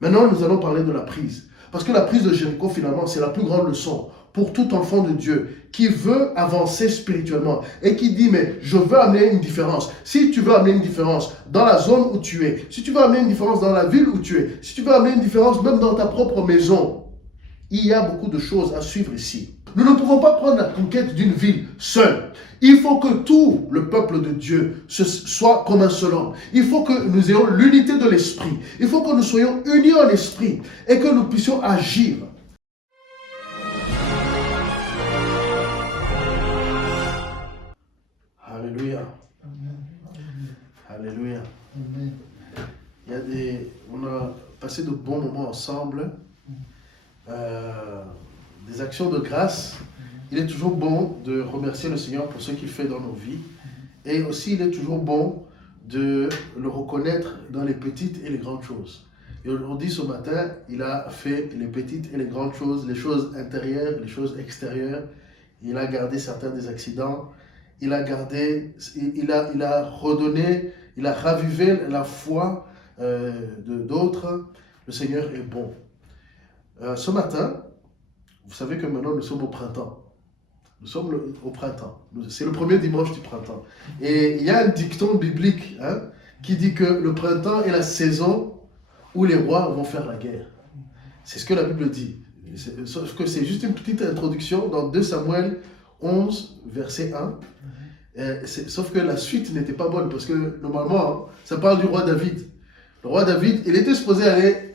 Maintenant, nous allons parler de la prise. Parce que la prise de Jéricho, finalement, c'est la plus grande leçon pour tout enfant de Dieu qui veut avancer spirituellement et qui dit, mais je veux amener une différence. Si tu veux amener une différence dans la zone où tu es, si tu veux amener une différence dans la ville où tu es, si tu veux amener une différence même dans ta propre maison, il y a beaucoup de choses à suivre ici. Nous ne pouvons pas prendre la conquête d'une ville seule. Il faut que tout le peuple de Dieu soit comme un seul homme. Il faut que nous ayons l'unité de l'esprit. Il faut que nous soyons unis en esprit et que nous puissions agir. Alléluia. Alléluia. On a passé de bons moments ensemble. Des actions de grâce. Il est toujours bon de remercier le Seigneur pour ce qu'il fait dans nos vies. Et aussi, il est toujours bon de le reconnaître dans les petites et les grandes choses. Et aujourd'hui, ce matin, il a fait les petites et les grandes choses, les choses intérieures, les choses extérieures. Il a gardé certains des accidents. Il a redonné, il a ravivé la foi d'autres. Le Seigneur est bon. Ce matin, vous savez que maintenant nous sommes au printemps. Nous sommes au printemps. C'est le premier dimanche du printemps. Et il y a un dicton biblique qui dit que le printemps est la saison où les rois vont faire la guerre. C'est ce que la Bible dit. Sauf que c'est juste une petite introduction dans 2 Samuel 11, verset 1. Sauf que la suite n'était pas bonne parce que normalement, ça parle du roi David. Le roi David, il était supposé aller,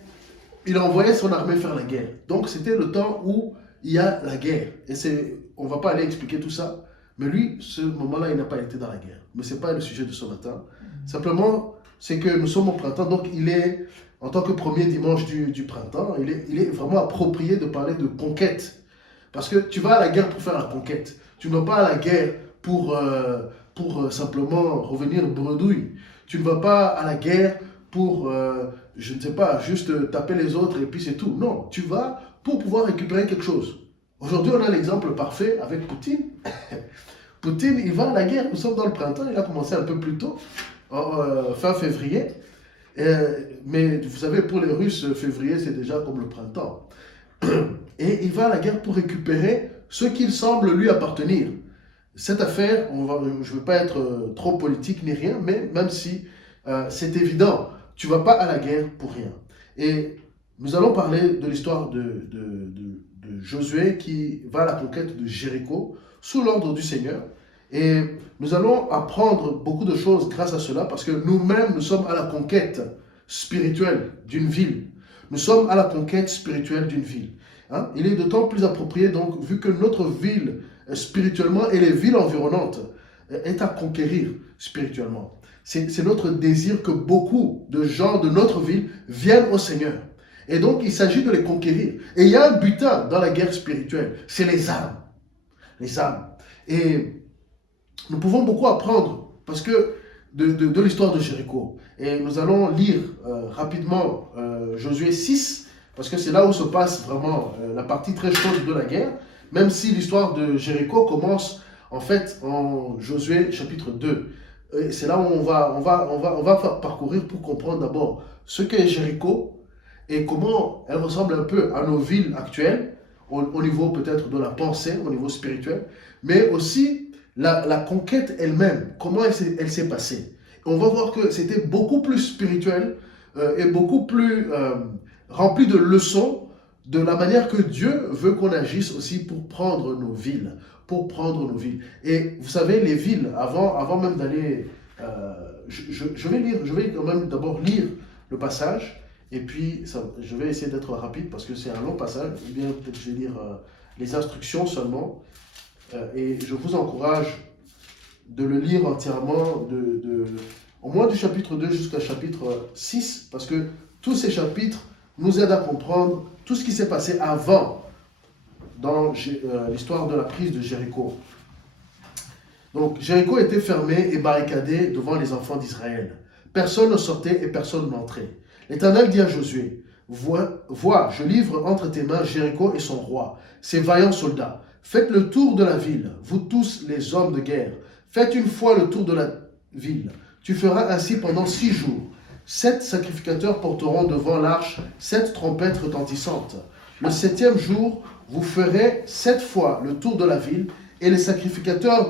il envoyait son armée faire la guerre. Donc c'était le temps où il y a la guerre. Et on ne va pas aller expliquer tout ça. Mais lui, ce moment-là, il n'a pas été dans la guerre. Mais ce n'est pas le sujet de ce matin. Simplement, c'est que nous sommes au printemps. Donc il est, en tant que premier dimanche du printemps, il est vraiment approprié de parler de conquête. Parce que tu vas à la guerre pour faire la conquête. Tu ne vas pas à la guerre pour simplement revenir bredouille. Tu ne vas pas à la guerre pour, je ne sais pas, juste taper les autres et puis c'est tout. Non, tu vas pour pouvoir récupérer quelque chose. Aujourd'hui, on a l'exemple parfait avec Poutine. Poutine, il va à la guerre. Nous sommes dans le printemps, il a commencé un peu plus tôt, fin février. Mais vous savez, pour les Russes, février, c'est déjà comme le printemps. Et il va à la guerre pour récupérer ce qu'il semble lui appartenir. Cette affaire, je ne veux pas être trop politique ni rien, mais même si c'est évident, tu ne vas pas à la guerre pour rien. Et nous allons parler de l'histoire de Josué qui va à la conquête de Jéricho sous l'ordre du Seigneur. Et nous allons apprendre beaucoup de choses grâce à cela parce que nous-mêmes, nous sommes à la conquête spirituelle d'une ville. Nous sommes à la conquête spirituelle d'une ville. Il est d'autant plus approprié, donc, vu que notre ville spirituellement et les villes environnantes est à conquérir spirituellement. C'est notre désir que beaucoup de gens de notre ville viennent au Seigneur. Et donc, il s'agit de les conquérir. Et il y a un butin dans la guerre spirituelle, c'est les âmes. Les âmes. Et nous pouvons beaucoup apprendre parce que de l'histoire de Jéricho. Et nous allons lire rapidement Josué 6, parce que c'est là où se passe vraiment la partie très chaude de la guerre, même si l'histoire de Jéricho commence en fait en Josué chapitre 2. Et c'est là où on va parcourir pour comprendre d'abord ce qu'est Jéricho et comment elle ressemble un peu à nos villes actuelles, au niveau peut-être de la pensée, au niveau spirituel, mais aussi la conquête elle-même, comment elle s'est passée. Et on va voir que c'était beaucoup plus spirituel et beaucoup plus rempli de leçons de la manière que Dieu veut qu'on agisse aussi pour prendre nos villes. Et vous savez, les villes, avant même d'aller... je vais quand même d'abord lire le passage, et puis je vais essayer d'être rapide parce que c'est un long passage, ou bien peut-être je vais lire les instructions seulement. Et je vous encourage de le lire entièrement, au moins du chapitre 2 jusqu'au chapitre 6, parce que tous ces chapitres nous aident à comprendre tout ce qui s'est passé avant dans l'histoire de la prise de Jéricho. Donc, Jéricho était fermé et barricadé devant les enfants d'Israël. Personne ne sortait et personne n'entrait. L'Éternel dit à Josué, vois, je livre entre tes mains Jéricho et son roi, ses vaillants soldats. Faites le tour de la ville, vous tous les hommes de guerre. Faites une fois le tour de la ville. Tu feras ainsi pendant 6 jours. 7 sacrificateurs porteront devant l'arche 7 trompettes retentissantes. Le 7e jour, vous ferez 7 fois le tour de la ville, et les sacrificateurs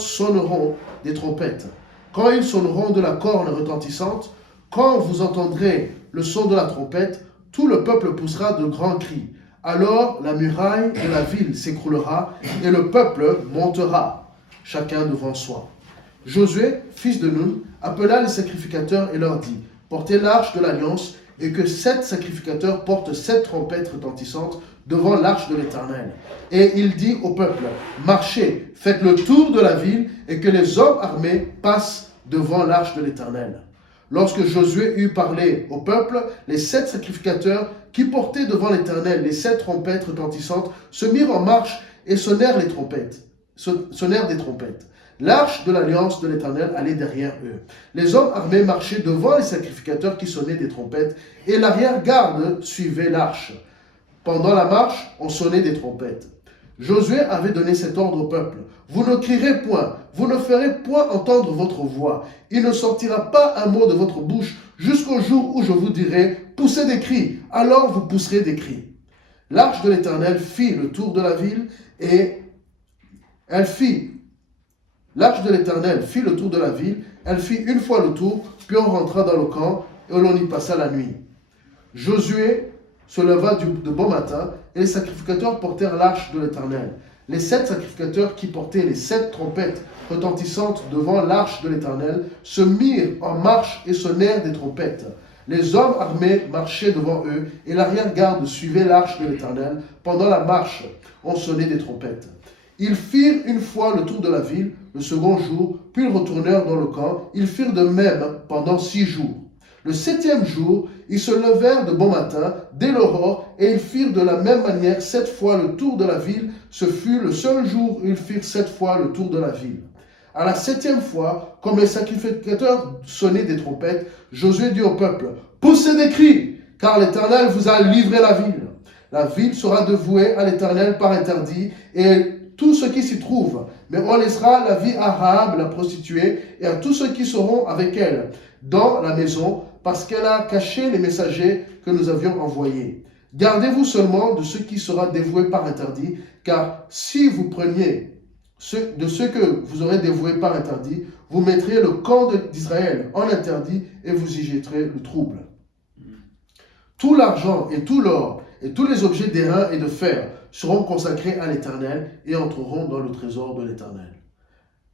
sonneront des trompettes. Quand ils sonneront de la corne retentissante, quand vous entendrez le son de la trompette, tout le peuple poussera de grands cris. Alors la muraille de la ville s'écroulera et le peuple montera, chacun devant soi. Josué, fils de Nun, appela les sacrificateurs et leur dit, portez l'arche de l'alliance et que 7 sacrificateurs portent 7 trompettes retentissantes devant l'arche de l'Éternel. Et il dit au peuple, marchez, faites le tour de la ville et que les hommes armés passent devant l'arche de l'Éternel. Lorsque Josué eut parlé au peuple, les 7 sacrificateurs qui portaient devant l'Éternel les 7 trompettes retentissantes se mirent en marche et sonnèrent des trompettes. L'arche de l'alliance de l'Éternel allait derrière eux. Les hommes armés marchaient devant les sacrificateurs qui sonnaient des trompettes, et l'arrière-garde suivait l'arche. Pendant la marche, on sonnait des trompettes. Josué avait donné cet ordre au peuple. Vous ne crierez point, vous ne ferez point entendre votre voix. Il ne sortira pas un mot de votre bouche jusqu'au jour où je vous dirai, poussez des cris, alors vous pousserez des cris. L'arche de l'Éternel fit le tour de la ville et L'arche de l'Éternel fit le tour de la ville, elle fit une fois le tour, puis on rentra dans le camp et l'on y passa la nuit. Josué se leva de bon matin et les sacrificateurs portèrent l'arche de l'Éternel. Les 7 sacrificateurs qui portaient les 7 trompettes retentissantes devant l'arche de l'Éternel se mirent en marche et sonnèrent des trompettes. Les hommes armés marchaient devant eux et l'arrière-garde suivait l'arche de l'Éternel. Pendant la marche, on sonnait des trompettes. Ils firent une fois le tour de la ville, le second jour, puis ils retournèrent dans le camp. Ils firent de même pendant 6 jours. Le 7e jour, ils se levèrent de bon matin, dès l'aurore, et ils firent de la même manière 7 fois le tour de la ville. Ce fut le seul jour où ils firent 7 fois le tour de la ville. À la 7e fois, comme les sacrificateurs sonnaient des trompettes, Josué dit au peuple, « Poussez des cris, car l'Éternel vous a livré la ville. La ville sera dévouée à l'Éternel par interdit, et tout ce qui s'y trouve, mais on laissera la vie à Rahab, la prostituée, et à tous ceux qui seront avec elle dans la maison, parce qu'elle a caché les messagers que nous avions envoyés. Gardez-vous seulement de ce qui sera dévoué par interdit, car si vous preniez de ceux que vous aurez dévoués par interdit, vous mettrez le camp d'Israël en interdit et vous y jetterez le trouble. Tout l'argent et tout l'or et tous les objets d'airain et de fer seront consacrés à l'Éternel et entreront dans le trésor de l'Éternel.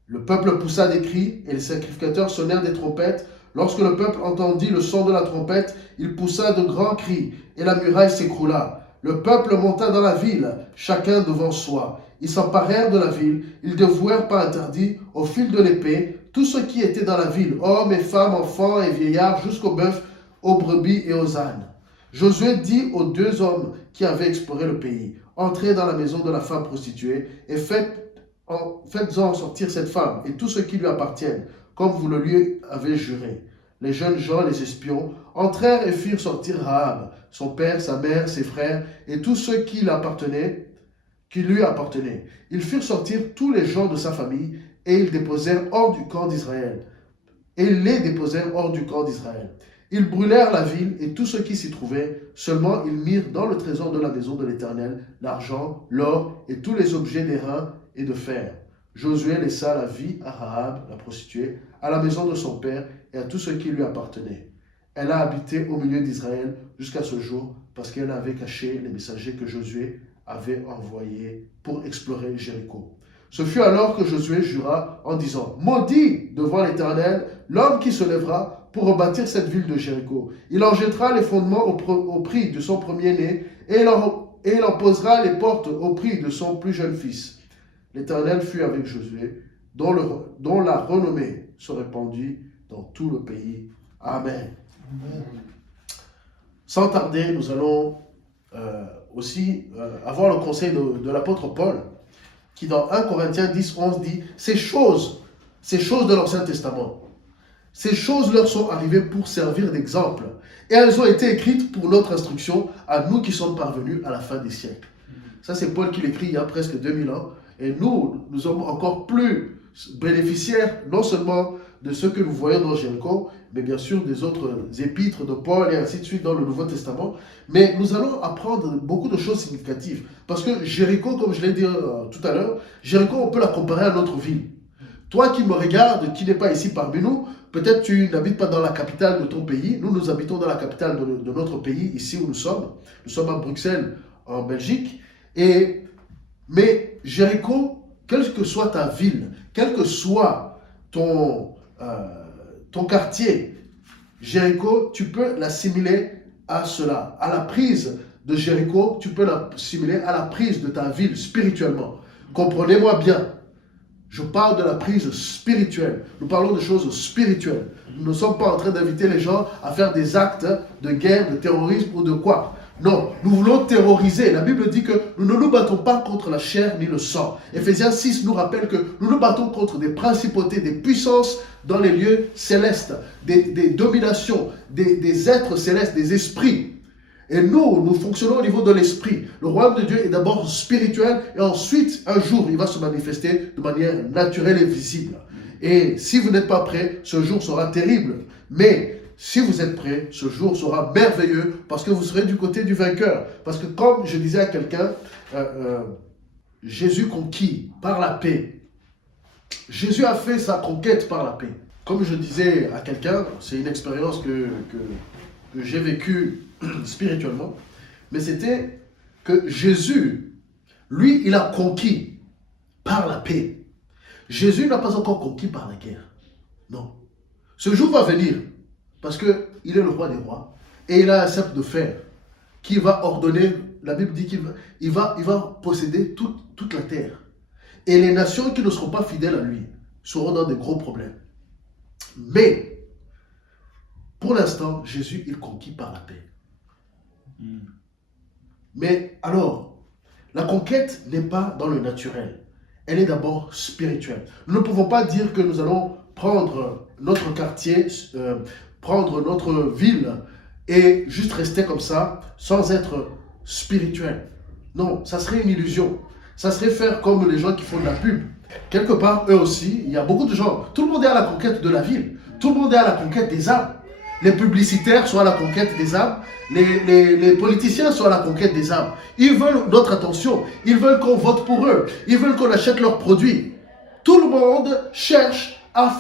Le peuple poussa des cris et les sacrificateurs sonnèrent des trompettes. Lorsque le peuple entendit le son de la trompette, il poussa de grands cris et la muraille s'écroula. Le peuple monta dans la ville, chacun devant soi. Ils s'emparèrent de la ville, ils dévouèrent par interdit, au fil de l'épée, tout ce qui était dans la ville, hommes et femmes, enfants et vieillards, jusqu'aux bœufs, aux brebis et aux ânes. Josué dit aux 2 hommes qui avaient exploré le pays, « Entrez dans la maison de la femme prostituée et faites-en sortir cette femme et tous ceux qui lui appartiennent, comme vous le lui avez juré. » Les jeunes gens, les espions, entrèrent et firent sortir Rahab, son père, sa mère, ses frères et tous ceux qui lui appartenaient. Ils firent sortir tous les gens de sa famille et ils les déposèrent hors du camp d'Israël. Ils brûlèrent la ville et tout ce qui s'y trouvait, seulement ils mirent dans le trésor de la maison de l'Éternel l'argent, l'or et tous les objets d'airain et de fer. Josué laissa la vie à Rahab, la prostituée, à la maison de son père et à tout ce qui lui appartenait. Elle a habité au milieu d'Israël jusqu'à ce jour parce qu'elle avait caché les messagers que Josué avait envoyés pour explorer Jéricho. Ce fut alors que Josué jura en disant, « Maudit devant l'Éternel l'homme qui se lèvera pour rebâtir cette ville de Jéricho. Il en jettera les fondements au prix de son premier-né et il en posera les portes au prix de son plus jeune fils. » L'Éternel fut avec Josué, dont la renommée se répandit dans tout le pays. Amen. Amen. Sans tarder, nous allons aussi avoir le conseil de l'apôtre Paul, qui dans 1 Corinthiens 10, 11 dit « Ces choses de l'Ancien Testament, ces choses leur sont arrivées pour servir d'exemple, et elles ont été écrites pour notre instruction à nous qui sommes parvenus à la fin des siècles. » Ça, c'est Paul qui l'écrit il y a presque 2000 ans. Et nous sommes encore plus bénéficiaires, non seulement de ce que nous voyons dans Jéricho, mais bien sûr des autres épîtres de Paul et ainsi de suite dans le Nouveau Testament. Mais nous allons apprendre beaucoup de choses significatives. Parce que Jéricho, comme je l'ai dit tout à l'heure, Jéricho, on peut la comparer à notre ville. Toi qui me regardes, qui n'est pas ici parmi nous, peut-être tu n'habites pas dans la capitale de ton pays. Nous, nous habitons dans la capitale de notre pays, ici où nous sommes. Nous sommes à Bruxelles, en Belgique. Mais Jéricho, quelle que soit ta ville, quel que soit ton quartier, Jéricho, tu peux l'assimiler à cela. À la prise de Jéricho, tu peux l'assimiler à la prise de ta ville spirituellement. Comprenez-moi bien. Je parle de la prise spirituelle. Nous parlons de choses spirituelles. Nous ne sommes pas en train d'inviter les gens à faire des actes de guerre, de terrorisme ou de quoi. Non, nous voulons terroriser. La Bible dit que nous ne nous battons pas contre la chair ni le sang. Éphésiens 6 nous rappelle que nous nous battons contre des principautés, des puissances dans les lieux célestes, des dominations, des êtres célestes, des esprits. Et nous fonctionnons au niveau de l'esprit. Le royaume de Dieu est d'abord spirituel et ensuite, un jour, il va se manifester de manière naturelle et visible. Et si vous n'êtes pas prêts, ce jour sera terrible. Mais si vous êtes prêts, ce jour sera merveilleux parce que vous serez du côté du vainqueur. Parce que comme je disais à quelqu'un, Jésus conquit par la paix. Jésus a fait sa conquête par la paix. Comme je disais à quelqu'un, c'est une expérience que j'ai vécue spirituellement, mais c'était que Jésus, lui, il a conquis par la paix. Jésus n'a pas encore conquis par la guerre. Non. Ce jour va venir, parce qu'il est le roi des rois, et il a un sceptre de fer qui va ordonner, la Bible dit qu'il va posséder toute la terre. Et les nations qui ne seront pas fidèles à lui seront dans de gros problèmes. Mais, pour l'instant, Jésus, il conquit par la paix. Mais alors, la conquête n'est pas dans le naturel. Elle est d'abord spirituelle. Nous ne pouvons pas dire que nous allons prendre notre quartier, prendre notre ville et juste rester comme ça sans être spirituel. Non, ça serait une illusion. Ça serait faire comme les gens qui font de la pub. Quelque part, eux aussi, il y a beaucoup de gens. Tout le monde est à la conquête de la ville. Tout le monde est à la conquête des âmes. Les publicitaires sont à la conquête des âmes. Les politiciens sont à la conquête des âmes. Ils veulent notre attention. Ils veulent qu'on vote pour eux. Ils veulent qu'on achète leurs produits. Tout le monde cherche à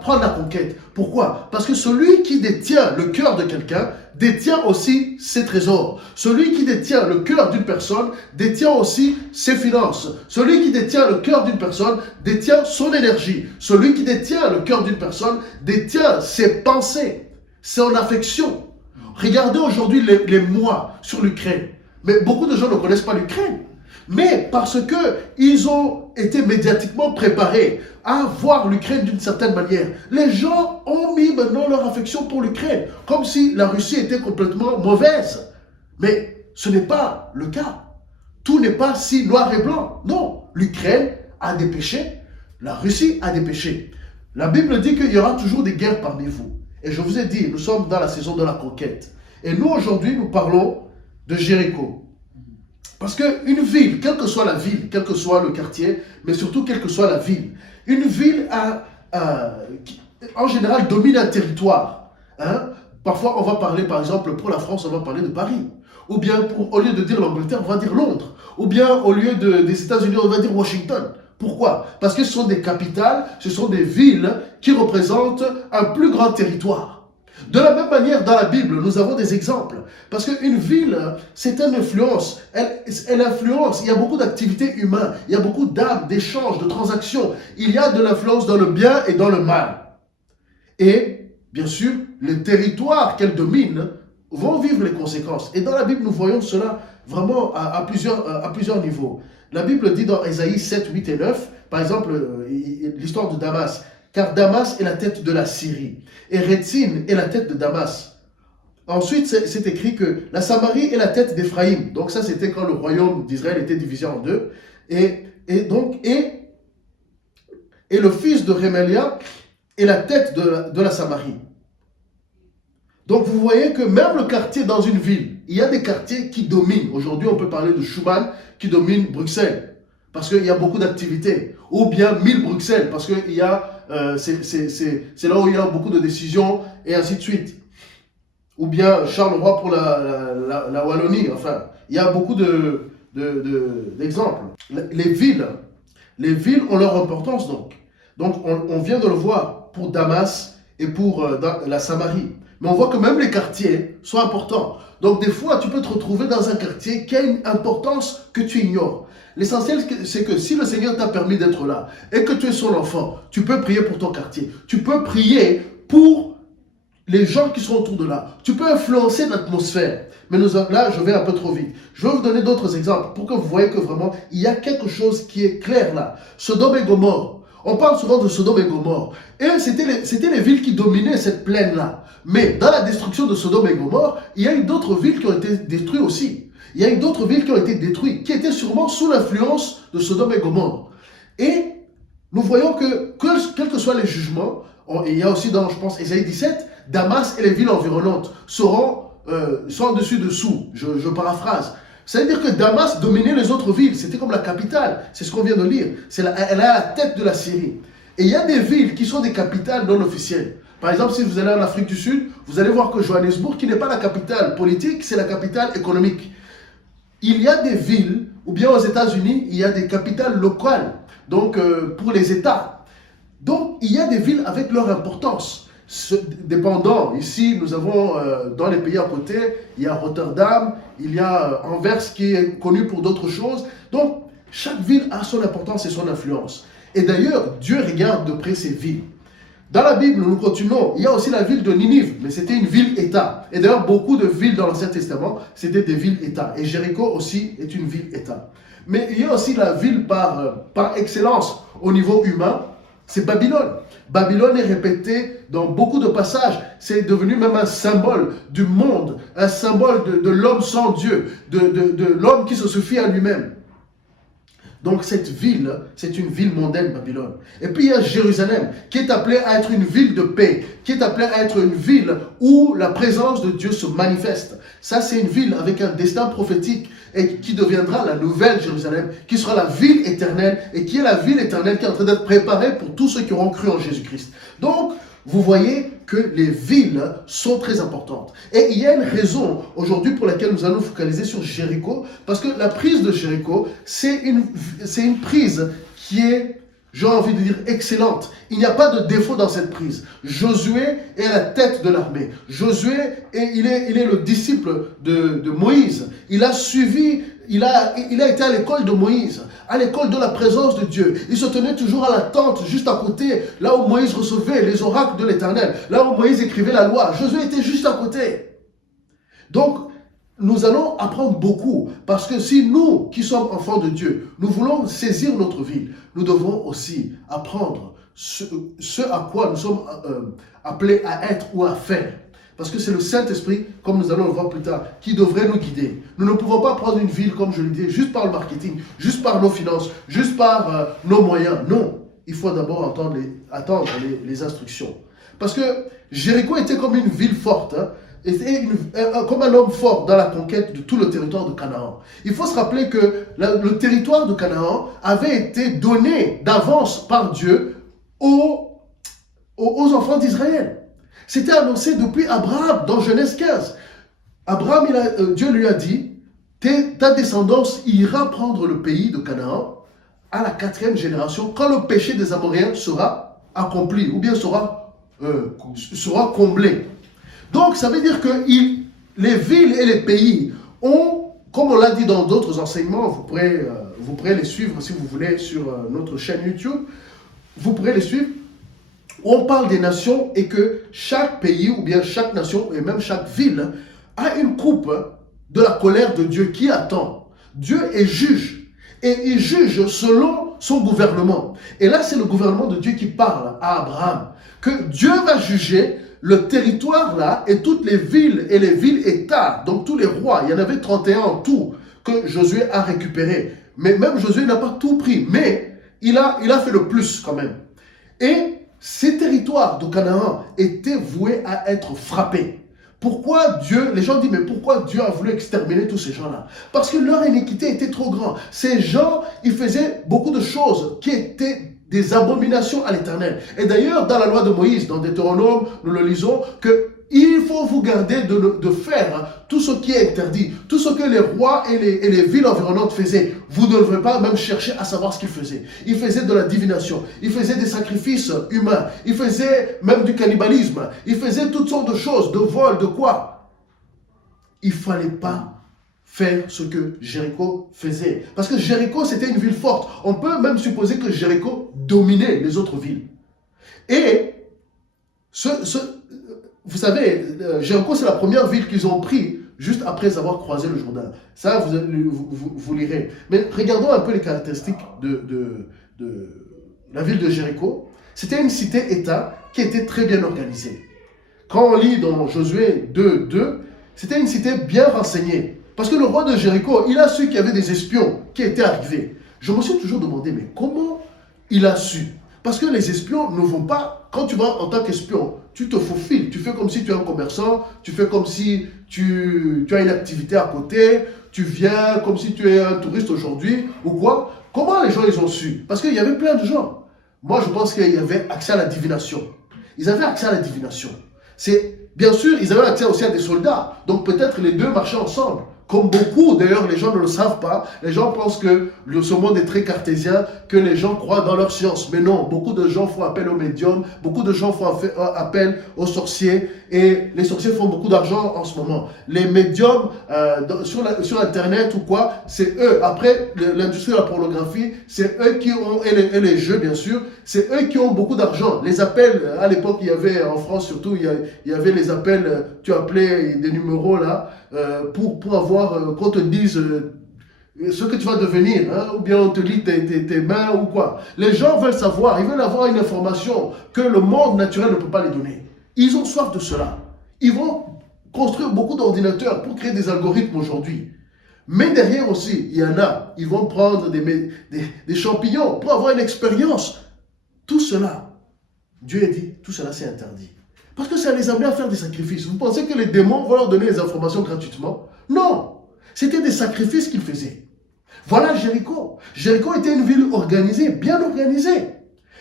prendre la conquête. Pourquoi? Parce que celui qui détient le cœur de quelqu'un détient aussi ses trésors. Celui qui détient le cœur d'une personne détient aussi ses finances. Celui qui détient le cœur d'une personne détient son énergie. Celui qui détient le cœur d'une personne détient ses pensées, son affection. Regardez aujourd'hui les mois sur l'Ukraine. Mais beaucoup de gens ne connaissent pas l'Ukraine. Mais parce qu'ils ont été médiatiquement préparés à voir l'Ukraine d'une certaine manière, les gens ont mis maintenant leur affection pour l'Ukraine, comme si la Russie était complètement mauvaise. Mais ce n'est pas le cas. Tout n'est pas si noir et blanc. Non, l'Ukraine a des péchés, la Russie a des péchés. La Bible dit qu'il y aura toujours des guerres parmi vous. Et je vous ai dit, nous sommes dans la saison de la conquête. Et nous, aujourd'hui, nous parlons de Jéricho. Parce qu'une ville, quelle que soit la ville, quel que soit le quartier, mais surtout quelle que soit la ville, une ville en général domine un territoire. Hein? Parfois, on va parler, par exemple, pour la France, on va parler de Paris. Ou bien, au lieu de dire l'Angleterre, on va dire Londres. Ou bien, au lieu des États-Unis, on va dire Washington. Pourquoi? Parce que ce sont des capitales, ce sont des villes qui représentent un plus grand territoire. De la même manière, dans la Bible, nous avons des exemples. Parce qu'une ville, c'est une influence. Elle influence. Il y a beaucoup d'activités humaines. Il y a beaucoup d'âmes, d'échanges, de transactions. Il y a de l'influence dans le bien et dans le mal. Et, bien sûr, les territoires qu'elle domine vont vivre les conséquences. Et dans la Bible, nous voyons cela vraiment à plusieurs niveaux. La Bible dit dans Ésaïe 7, 8 et 9, par exemple, l'histoire de Damas. Car Damas est la tête de la Syrie, et Rétzin est la tête de Damas. Ensuite, c'est écrit que la Samarie est la tête d'Éphraïm. Donc ça, c'était quand le royaume d'Israël était divisé en deux. Et le fils de Rémélia est la tête de la Samarie. Donc vous voyez que même le quartier dans une ville, il y a des quartiers qui dominent. Aujourd'hui, on peut parler de Schuman qui domine Bruxelles, parce qu'il y a beaucoup d'activités. Ou bien 1000 Bruxelles, parce qu'il y a c'est là où il y a beaucoup de décisions, et ainsi de suite. Ou bien Charleroi pour la Wallonie, enfin, il y a beaucoup d'exemples. Les villes ont leur importance donc. Donc on vient de le voir pour Damas et pour la Samarie. Mais on voit que même les quartiers sont importants. Donc des fois, tu peux te retrouver dans un quartier qui a une importance que tu ignores. L'essentiel, c'est que si le Seigneur t'a permis d'être là et que tu es son enfant, tu peux prier pour ton quartier. Tu peux prier pour les gens qui sont autour de là. Tu peux influencer l'atmosphère. Mais là, je vais un peu trop vite. Je vais vous donner d'autres exemples pour que vous voyez que vraiment, il y a quelque chose qui est clair là. Sodome et Gomorrhe. On parle souvent de Sodome et Gomorrhe. Et c'était les villes qui dominaient cette plaine-là. Mais dans la destruction de Sodome et Gomorrhe, il y a eu d'autres villes qui ont été détruites aussi. Il y a eu d'autres villes qui ont été détruites, qui étaient sûrement sous l'influence de Sodome et Gomorrhe. Et nous voyons que, quels que soient les jugements, il y a aussi dans, je pense, Ésaïe 17, Damas et les villes environnantes sont en dessus-dessous. Je paraphrase. Ça veut dire que Damas dominait les autres villes. C'était comme la capitale. C'est ce qu'on vient de lire. Elle est à la tête de la Syrie. Et il y a des villes qui sont des capitales non officielles. Par exemple, si vous allez en Afrique du Sud, vous allez voir que Johannesburg, qui n'est pas la capitale politique, c'est la capitale économique. Il y a des villes, ou bien aux États-Unis, il y a des capitales locales, donc pour les États. Donc, il y a des villes avec leur importance. Dépendant, ici, nous avons dans les pays à côté, il y a Rotterdam, il y a Anvers qui est connu pour d'autres choses. Donc, chaque ville a son importance et son influence. Et d'ailleurs, Dieu regarde de près ces villes. Dans la Bible, nous continuons, il y a aussi la ville de Ninive, mais c'était une ville-État. Et d'ailleurs, beaucoup de villes dans l'Ancien Testament, c'était des villes-États. Et Jéricho aussi est une ville-État. Mais il y a aussi la ville par excellence au niveau humain, c'est Babylone. Babylone est répétée dans beaucoup de passages. C'est devenu même un symbole du monde, un symbole de l'homme sans Dieu, de l'homme qui se suffit à lui-même. Donc cette ville, c'est une ville mondaine, Babylone. Et puis il y a Jérusalem, qui est appelée à être une ville de paix, qui est appelée à être une ville où la présence de Dieu se manifeste. Ça, c'est une ville avec un destin prophétique et qui deviendra la nouvelle Jérusalem, qui sera la ville éternelle et qui est la ville éternelle qui est en train d'être préparée pour tous ceux qui auront cru en Jésus-Christ. Donc, vous voyez que les villes sont très importantes. Et il y a une raison aujourd'hui pour laquelle nous allons nous focaliser sur Jéricho, parce que la prise de Jéricho, c'est une prise qui est, j'ai envie de dire, excellente. Il n'y a pas de défaut dans cette prise. Josué est à la tête de l'armée. Josué, il est le disciple de Moïse. Il a suivi, il a été à l'école de Moïse, à l'école de la présence de Dieu. Il se tenait toujours à la tente, juste à côté, là où Moïse recevait les oracles de l'Éternel, là où Moïse écrivait la loi. Josué était juste à côté. Donc, nous allons apprendre beaucoup, parce que si nous, qui sommes enfants de Dieu, nous voulons saisir notre vie, nous devons aussi apprendre ce à quoi nous sommes appelés à être ou à faire. Parce que c'est le Saint-Esprit, comme nous allons le voir plus tard, qui devrait nous guider. Nous ne pouvons pas prendre une ville, comme je le dis, juste par le marketing, juste par nos finances, juste par nos moyens. Non, il faut d'abord attendre les instructions. Parce que Jéricho était comme une ville forte, hein, était comme un homme fort dans la conquête de tout le territoire de Canaan. Il faut se rappeler que le territoire de Canaan avait été donné d'avance par Dieu aux enfants d'Israël. C'était annoncé depuis Abraham dans Genèse 15. Abraham, Dieu lui a dit, ta descendance ira prendre le pays de Canaan à la 4e génération quand le péché des Amoréens sera accompli ou bien sera comblé. Donc ça veut dire que les villes et les pays ont, comme on l'a dit dans d'autres enseignements, vous pourrez les suivre si vous voulez sur notre chaîne YouTube, vous pourrez les suivre. On parle des nations et que chaque pays ou bien chaque nation et même chaque ville a une coupe de la colère de Dieu qui attend. Dieu est juge et il juge selon son gouvernement. Et là, c'est le gouvernement de Dieu qui parle à Abraham. Que Dieu va juger le territoire là et toutes les villes et les villes-États, donc tous les rois, il y en avait 31 en tout que Josué a récupéré. Mais même Josué n'a pas tout pris, mais il a fait le plus quand même. Et ces territoires de Canaan étaient voués à être frappés. Pourquoi Dieu, les gens disent, mais pourquoi Dieu a voulu exterminer tous ces gens-là? Parce que leur iniquité était trop grande. Ces gens, ils faisaient beaucoup de choses qui étaient des abominations à l'Éternel. Et d'ailleurs, dans la loi de Moïse, dans Deutéronome, nous le lisons, qu'il faut vous garder de faire tout ce qui est interdit, tout ce que les rois et les villes environnantes faisaient. Vous ne devrez pas même chercher à savoir ce qu'ils faisaient. Ils faisaient de la divination, ils faisaient des sacrifices humains, ils faisaient même du cannibalisme, ils faisaient toutes sortes de choses, de vol, de quoi. Il ne fallait pas faire ce que Jéricho faisait. Parce que Jéricho, c'était une ville forte. On peut même supposer que Jéricho dominait les autres villes. Et, vous savez, Jéricho, c'est la première ville qu'ils ont pris juste après avoir croisé le Jourdain. Ça, vous lirez. Mais regardons un peu les caractéristiques de la ville de Jéricho. C'était une cité-État qui était très bien organisée. Quand on lit dans Josué 2, c'était une cité bien renseignée. Parce que le roi de Jéricho, il a su qu'il y avait des espions qui étaient arrivés. Je me suis toujours demandé, mais comment il a su? Parce que les espions ne vont pas, quand tu vas en tant qu'espion, tu te faufiles, tu fais comme si tu es un commerçant, tu fais comme si tu as une activité à côté, tu viens comme si tu es un touriste aujourd'hui, ou quoi. Comment les gens ils ont su? Parce qu'il y avait plein de gens. Moi, je pense qu'il y avait accès à la divination. Ils avaient accès à la divination. Bien sûr, ils avaient accès aussi à des soldats. Donc peut-être les deux marchaient ensemble. Comme beaucoup, d'ailleurs, les gens ne le savent pas. Les gens pensent que ce monde est très cartésien, que les gens croient dans leur science. Mais non, beaucoup de gens font appel aux médiums, beaucoup de gens font appel aux sorciers. Et les sorciers font beaucoup d'argent en ce moment. Les médiums, sur Internet ou quoi, c'est eux. Après, l'industrie de la pornographie, c'est eux qui ont, et les jeux bien sûr, c'est eux qui ont beaucoup d'argent. Les appels, à l'époque, il y avait, en France surtout, il y avait les appels, tu appelais des numéros là, pour avoir, qu'on te dise ce que tu vas devenir, hein, ou bien on te lit tes mains ou quoi. Les gens veulent savoir, ils veulent avoir une information que le monde naturel ne peut pas les donner. Ils ont soif de cela. Ils vont construire beaucoup d'ordinateurs pour créer des algorithmes aujourd'hui. Mais derrière aussi, il y en a, ils vont prendre des champignons pour avoir une expérience. Tout cela, Dieu a dit, tout cela c'est interdit. Parce que ça les amenait à faire des sacrifices. Vous pensez que les démons vont leur donner les informations gratuitement? Non, c'était des sacrifices qu'ils faisaient. Voilà Jéricho. Jéricho était une ville organisée, bien organisée.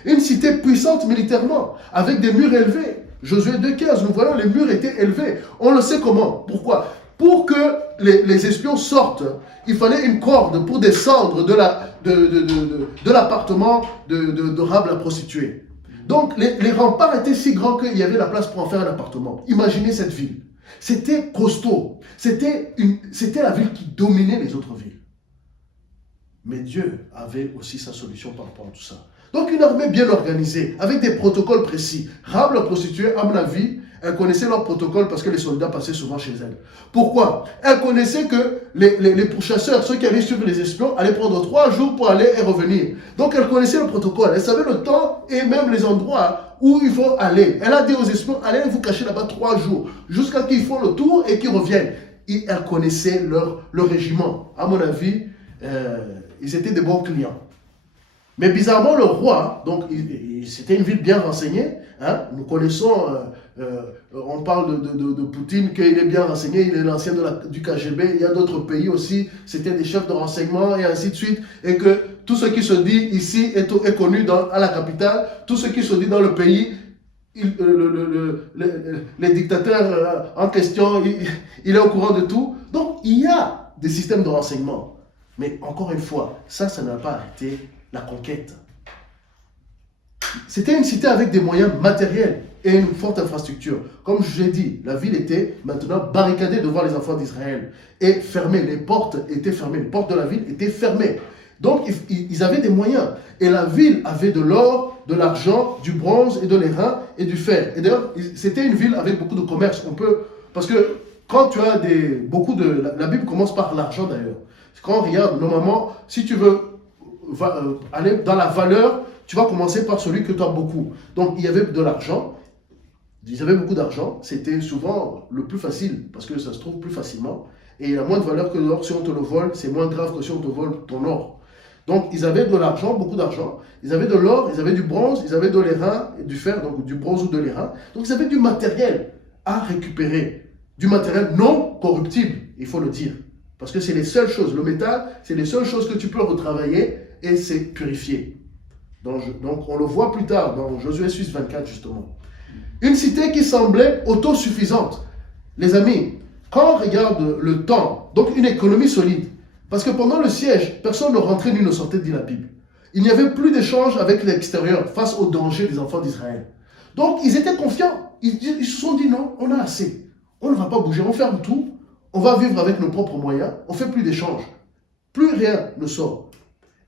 Une cité puissante militairement, avec des murs élevés. Josué 2,15, nous voyons les murs étaient élevés. On le sait comment. Pourquoi? Pour que les espions sortent, il fallait une corde pour descendre de l'appartement de Rahab la prostituée. Donc les remparts étaient si grands qu'il y avait la place pour en faire un appartement. Imaginez cette ville. C'était costaud. C'était la ville qui dominait les autres villes. Mais Dieu avait aussi sa solution par rapport à tout ça. Donc une armée bien organisée, avec des protocoles précis. Rahab la prostituée, à mon avis, elle connaissait leurs protocoles parce que les soldats passaient souvent chez elle. Pourquoi? Elle connaissait que les pourchasseurs, ceux qui allaient suivre les espions, allaient prendre 3 jours pour aller et revenir. Donc elle connaissait le protocole, elle savait le temps et même les endroits où il faut aller. Elle a dit aux espions, allez vous cacher là-bas 3 jours, jusqu'à qu'ils font le tour et qu'ils reviennent. Et elle connaissait leur régiment. À mon avis, ils étaient des bons clients. Mais bizarrement, le roi, donc c'était une ville bien renseignée. Hein, nous connaissons, on parle de Poutine, qu'il est bien renseigné, il est l'ancien du KGB. Il y a d'autres pays aussi, c'était des chefs de renseignement et ainsi de suite. Et que tout ce qui se dit ici est connu à la capitale, tout ce qui se dit dans le pays, les dictateurs en question, il est au courant de tout. Donc il y a des systèmes de renseignement. Mais encore une fois, ça n'a pas arrêté la conquête. C'était une cité avec des moyens matériels et une forte infrastructure. Comme je l'ai dit, la ville était maintenant barricadée devant les enfants d'Israël et fermée. Les portes étaient fermées, les portes de la ville étaient fermées. Donc ils avaient des moyens. Et la ville avait de l'or, de l'argent, du bronze et de l'airain et du fer. Et d'ailleurs, c'était une ville avec beaucoup de commerce. Parce que quand tu as la Bible commence par l'argent d'ailleurs. Quand on regarde, normalement, si tu veux aller dans la valeur, tu vas commencer par celui que tu as beaucoup. Donc, il y avait de l'argent. Ils avaient beaucoup d'argent. C'était souvent le plus facile, parce que ça se trouve plus facilement. Et il a moins de valeur que l'or. Si on te le vole, c'est moins grave que si on te vole ton or. Donc, ils avaient de l'argent, beaucoup d'argent. Ils avaient de l'or, ils avaient du bronze, ils avaient de l'airain et du fer, donc du bronze ou de l'airain. Donc, ils avaient du matériel à récupérer. Du matériel non corruptible, il faut le dire. Parce que c'est les seules choses. Le métal, c'est les seules choses que tu peux retravailler et c'est purifié. Donc on le voit plus tard dans Josué 6, 24 justement. Une cité qui semblait autosuffisante. Les amis, quand on regarde le temps, donc une économie solide, parce que pendant le siège, personne ne rentrait ni ne sortait, dit la Bible. Il n'y avait plus d'échange avec l'extérieur face aux dangers des enfants d'Israël. Donc ils étaient confiants. Ils se sont dit non, on a assez. On ne va pas bouger, on ferme tout. On va vivre avec nos propres moyens. On ne fait plus d'échange. Plus rien ne sort.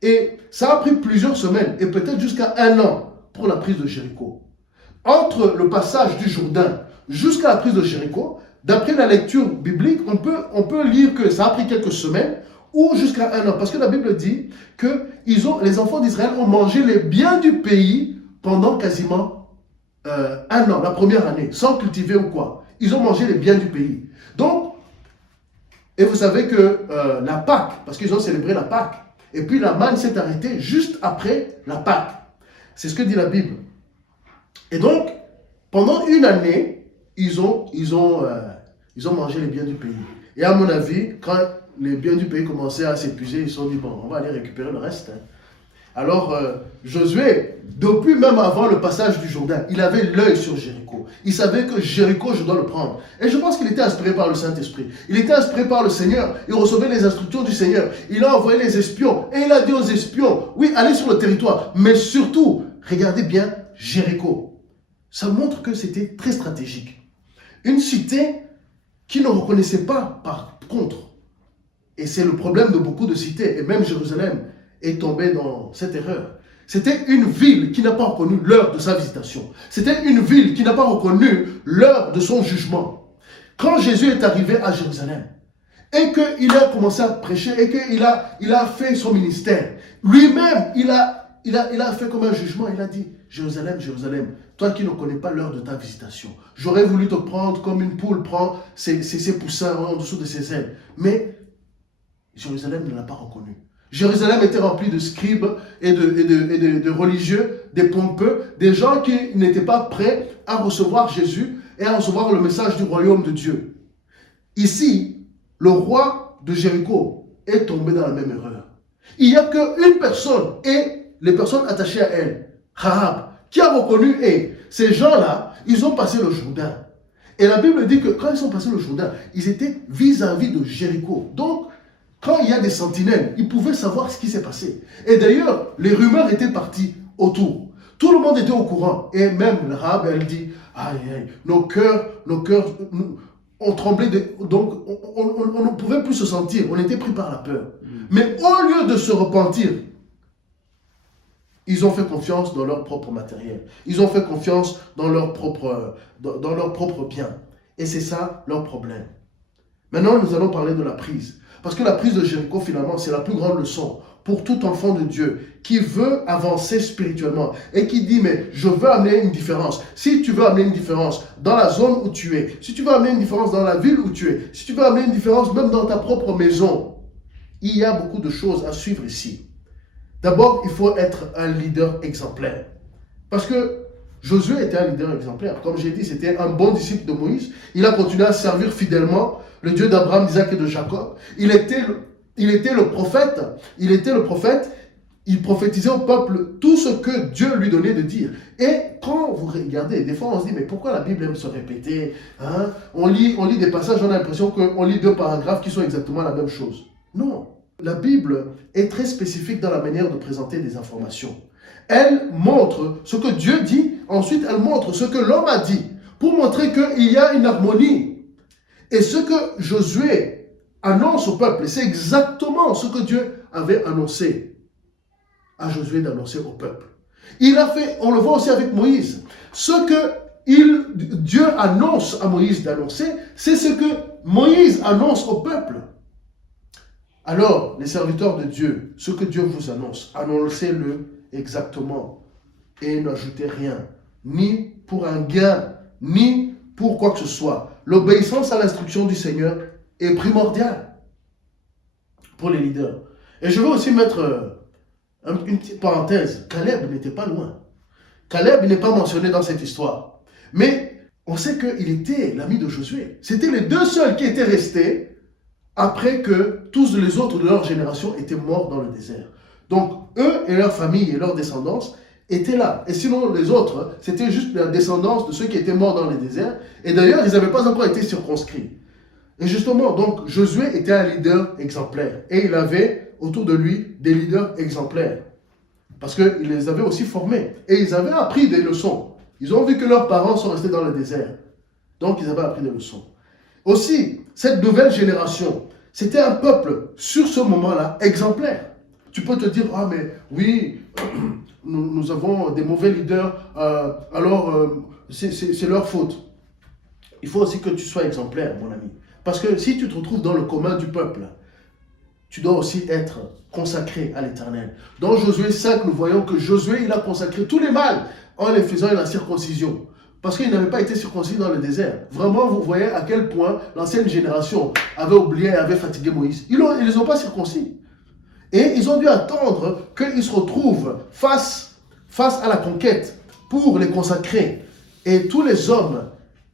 Et ça a pris plusieurs semaines et peut-être jusqu'à 1 an pour la prise de Jéricho. Entre le passage du Jourdain jusqu'à la prise de Jéricho, d'après la lecture biblique, on peut lire que ça a pris quelques semaines ou jusqu'à 1 an. Parce que la Bible dit que les enfants d'Israël ont mangé les biens du pays pendant quasiment 1 an, la première année, sans cultiver ou quoi. Ils ont mangé les biens du pays. Donc, et vous savez que la Pâque, parce qu'ils ont célébré la Pâque, et puis la manne s'est arrêtée juste après la Pâque. C'est ce que dit la Bible. Et donc, pendant 1 année, ils ont mangé les biens du pays. Et à mon avis, quand les biens du pays commençaient à s'épuiser, ils se sont dit, bon, on va aller récupérer le reste. Alors, Josué, depuis même avant le passage du Jourdain, il avait l'œil sur Jéricho. Il savait que Jéricho, je dois le prendre. Et je pense qu'il était inspiré par le Saint-Esprit. Il était inspiré par le Seigneur. Il recevait les instructions du Seigneur. Il a envoyé les espions. Et il a dit aux espions, oui, allez sur le territoire. Mais surtout, regardez bien Jéricho. Ça montre que c'était très stratégique. Une cité qui ne reconnaissait pas, par contre, et c'est le problème de beaucoup de cités, et même Jérusalem est tombé dans cette erreur. C'était une ville qui n'a pas reconnu l'heure de sa visitation. C'était une ville qui n'a pas reconnu l'heure de son jugement. Quand Jésus est arrivé à Jérusalem, et qu'il a commencé à prêcher, et qu'il a fait son ministère, lui-même, il a fait comme un jugement. Il a dit, Jérusalem, Jérusalem, toi qui ne connais pas l'heure de ta visitation, j'aurais voulu te prendre comme une poule prend ses poussins en dessous de ses ailes. Mais Jérusalem ne l'a pas reconnu. Jérusalem était remplie de scribes et de religieux, des pompeux, des gens qui n'étaient pas prêts à recevoir Jésus et à recevoir le message du royaume de Dieu. Ici, le roi de Jéricho est tombé dans la même erreur. Il n'y a qu'une personne et les personnes attachées à elle, Rahab, qui a reconnu, et ces gens-là, ils ont passé le Jourdain. Et la Bible dit que quand ils ont passé le Jourdain, ils étaient vis-à-vis de Jéricho. Donc, quand il y a des sentinelles, ils pouvaient savoir ce qui s'est passé. Et d'ailleurs, les rumeurs étaient parties autour. Tout le monde était au courant. Et même Rahab, elle dit, aïe, aïe, nos cœurs ont tremblé. Donc, on ne pouvait plus se sentir. On était pris par la peur. Mais au lieu de se repentir, ils ont fait confiance dans leur propre matériel. Ils ont fait confiance dans leur propre bien. Et c'est ça leur problème. Maintenant, nous allons parler de la prise. Parce que la prise de Jéricho, finalement, c'est la plus grande leçon pour tout enfant de Dieu qui veut avancer spirituellement et qui dit, mais je veux amener une différence. Si tu veux amener une différence dans la zone où tu es, si tu veux amener une différence dans la ville où tu es, si tu veux amener une différence même dans ta propre maison, il y a beaucoup de choses à suivre ici. D'abord, il faut être un leader exemplaire. Parce que Josué était un leader exemplaire. Comme j'ai dit, c'était un bon disciple de Moïse. Il a continué à servir fidèlement le Dieu d'Abraham, d'Isaac et de Jacob. Il était le prophète. Il prophétisait au peuple tout ce que Dieu lui donnait de dire. Et quand vous regardez, des fois on se dit, mais pourquoi la Bible aime se répéter, hein? On lit des passages, on a l'impression qu'on lit 2 paragraphes qui sont exactement la même chose. Non. La Bible est très spécifique dans la manière de présenter des informations. Elle montre ce que Dieu dit, ensuite elle montre ce que l'homme a dit, pour montrer qu'il y a une harmonie. Et ce que Josué annonce au peuple, c'est exactement ce que Dieu avait annoncé à Josué d'annoncer au peuple. Il a fait, on le voit aussi avec Moïse, ce que Dieu annonce à Moïse d'annoncer, c'est ce que Moïse annonce au peuple. Alors, les serviteurs de Dieu, ce que Dieu vous annonce, annoncez-le exactement et n'ajoutez rien, ni pour un gain, ni pour quoi que ce soit. L'obéissance à l'instruction du Seigneur est primordiale pour les leaders. Et je veux aussi mettre une petite parenthèse. Caleb n'était pas loin. Caleb n'est pas mentionné dans cette histoire. Mais on sait qu'il était l'ami de Josué. C'était les 2 seuls qui étaient restés après que tous les autres de leur génération étaient morts dans le désert. Donc, eux et leur famille et leur descendance étaient là. Et sinon, les autres, c'était juste la descendance de ceux qui étaient morts dans le désert. Et d'ailleurs, ils n'avaient pas encore été circonscrits. Et justement, donc, Josué était un leader exemplaire. Et il avait autour de lui des leaders exemplaires. Parce qu'il les avait aussi formés. Et ils avaient appris des leçons. Ils ont vu que leurs parents sont restés dans le désert. Donc, ils avaient appris des leçons. Aussi, cette nouvelle génération, c'était un peuple, sur ce moment-là, exemplaire. Tu peux te dire, ah mais oui, nous avons des mauvais leaders, c'est leur faute. Il faut aussi que tu sois exemplaire, mon ami. Parce que si tu te retrouves dans le commun du peuple, tu dois aussi être consacré à l'Éternel. Dans Josué 5, nous voyons que Josué, il a consacré tous les mâles en les faisant la circoncision. Parce qu'ils n'avaient pas été circoncis dans le désert. Vraiment, vous voyez à quel point l'ancienne génération avait oublié et avait fatigué Moïse. Ils ne les ont pas circoncis. Et ils ont dû attendre qu'ils se retrouvent face à la conquête pour les consacrer. Et tous les hommes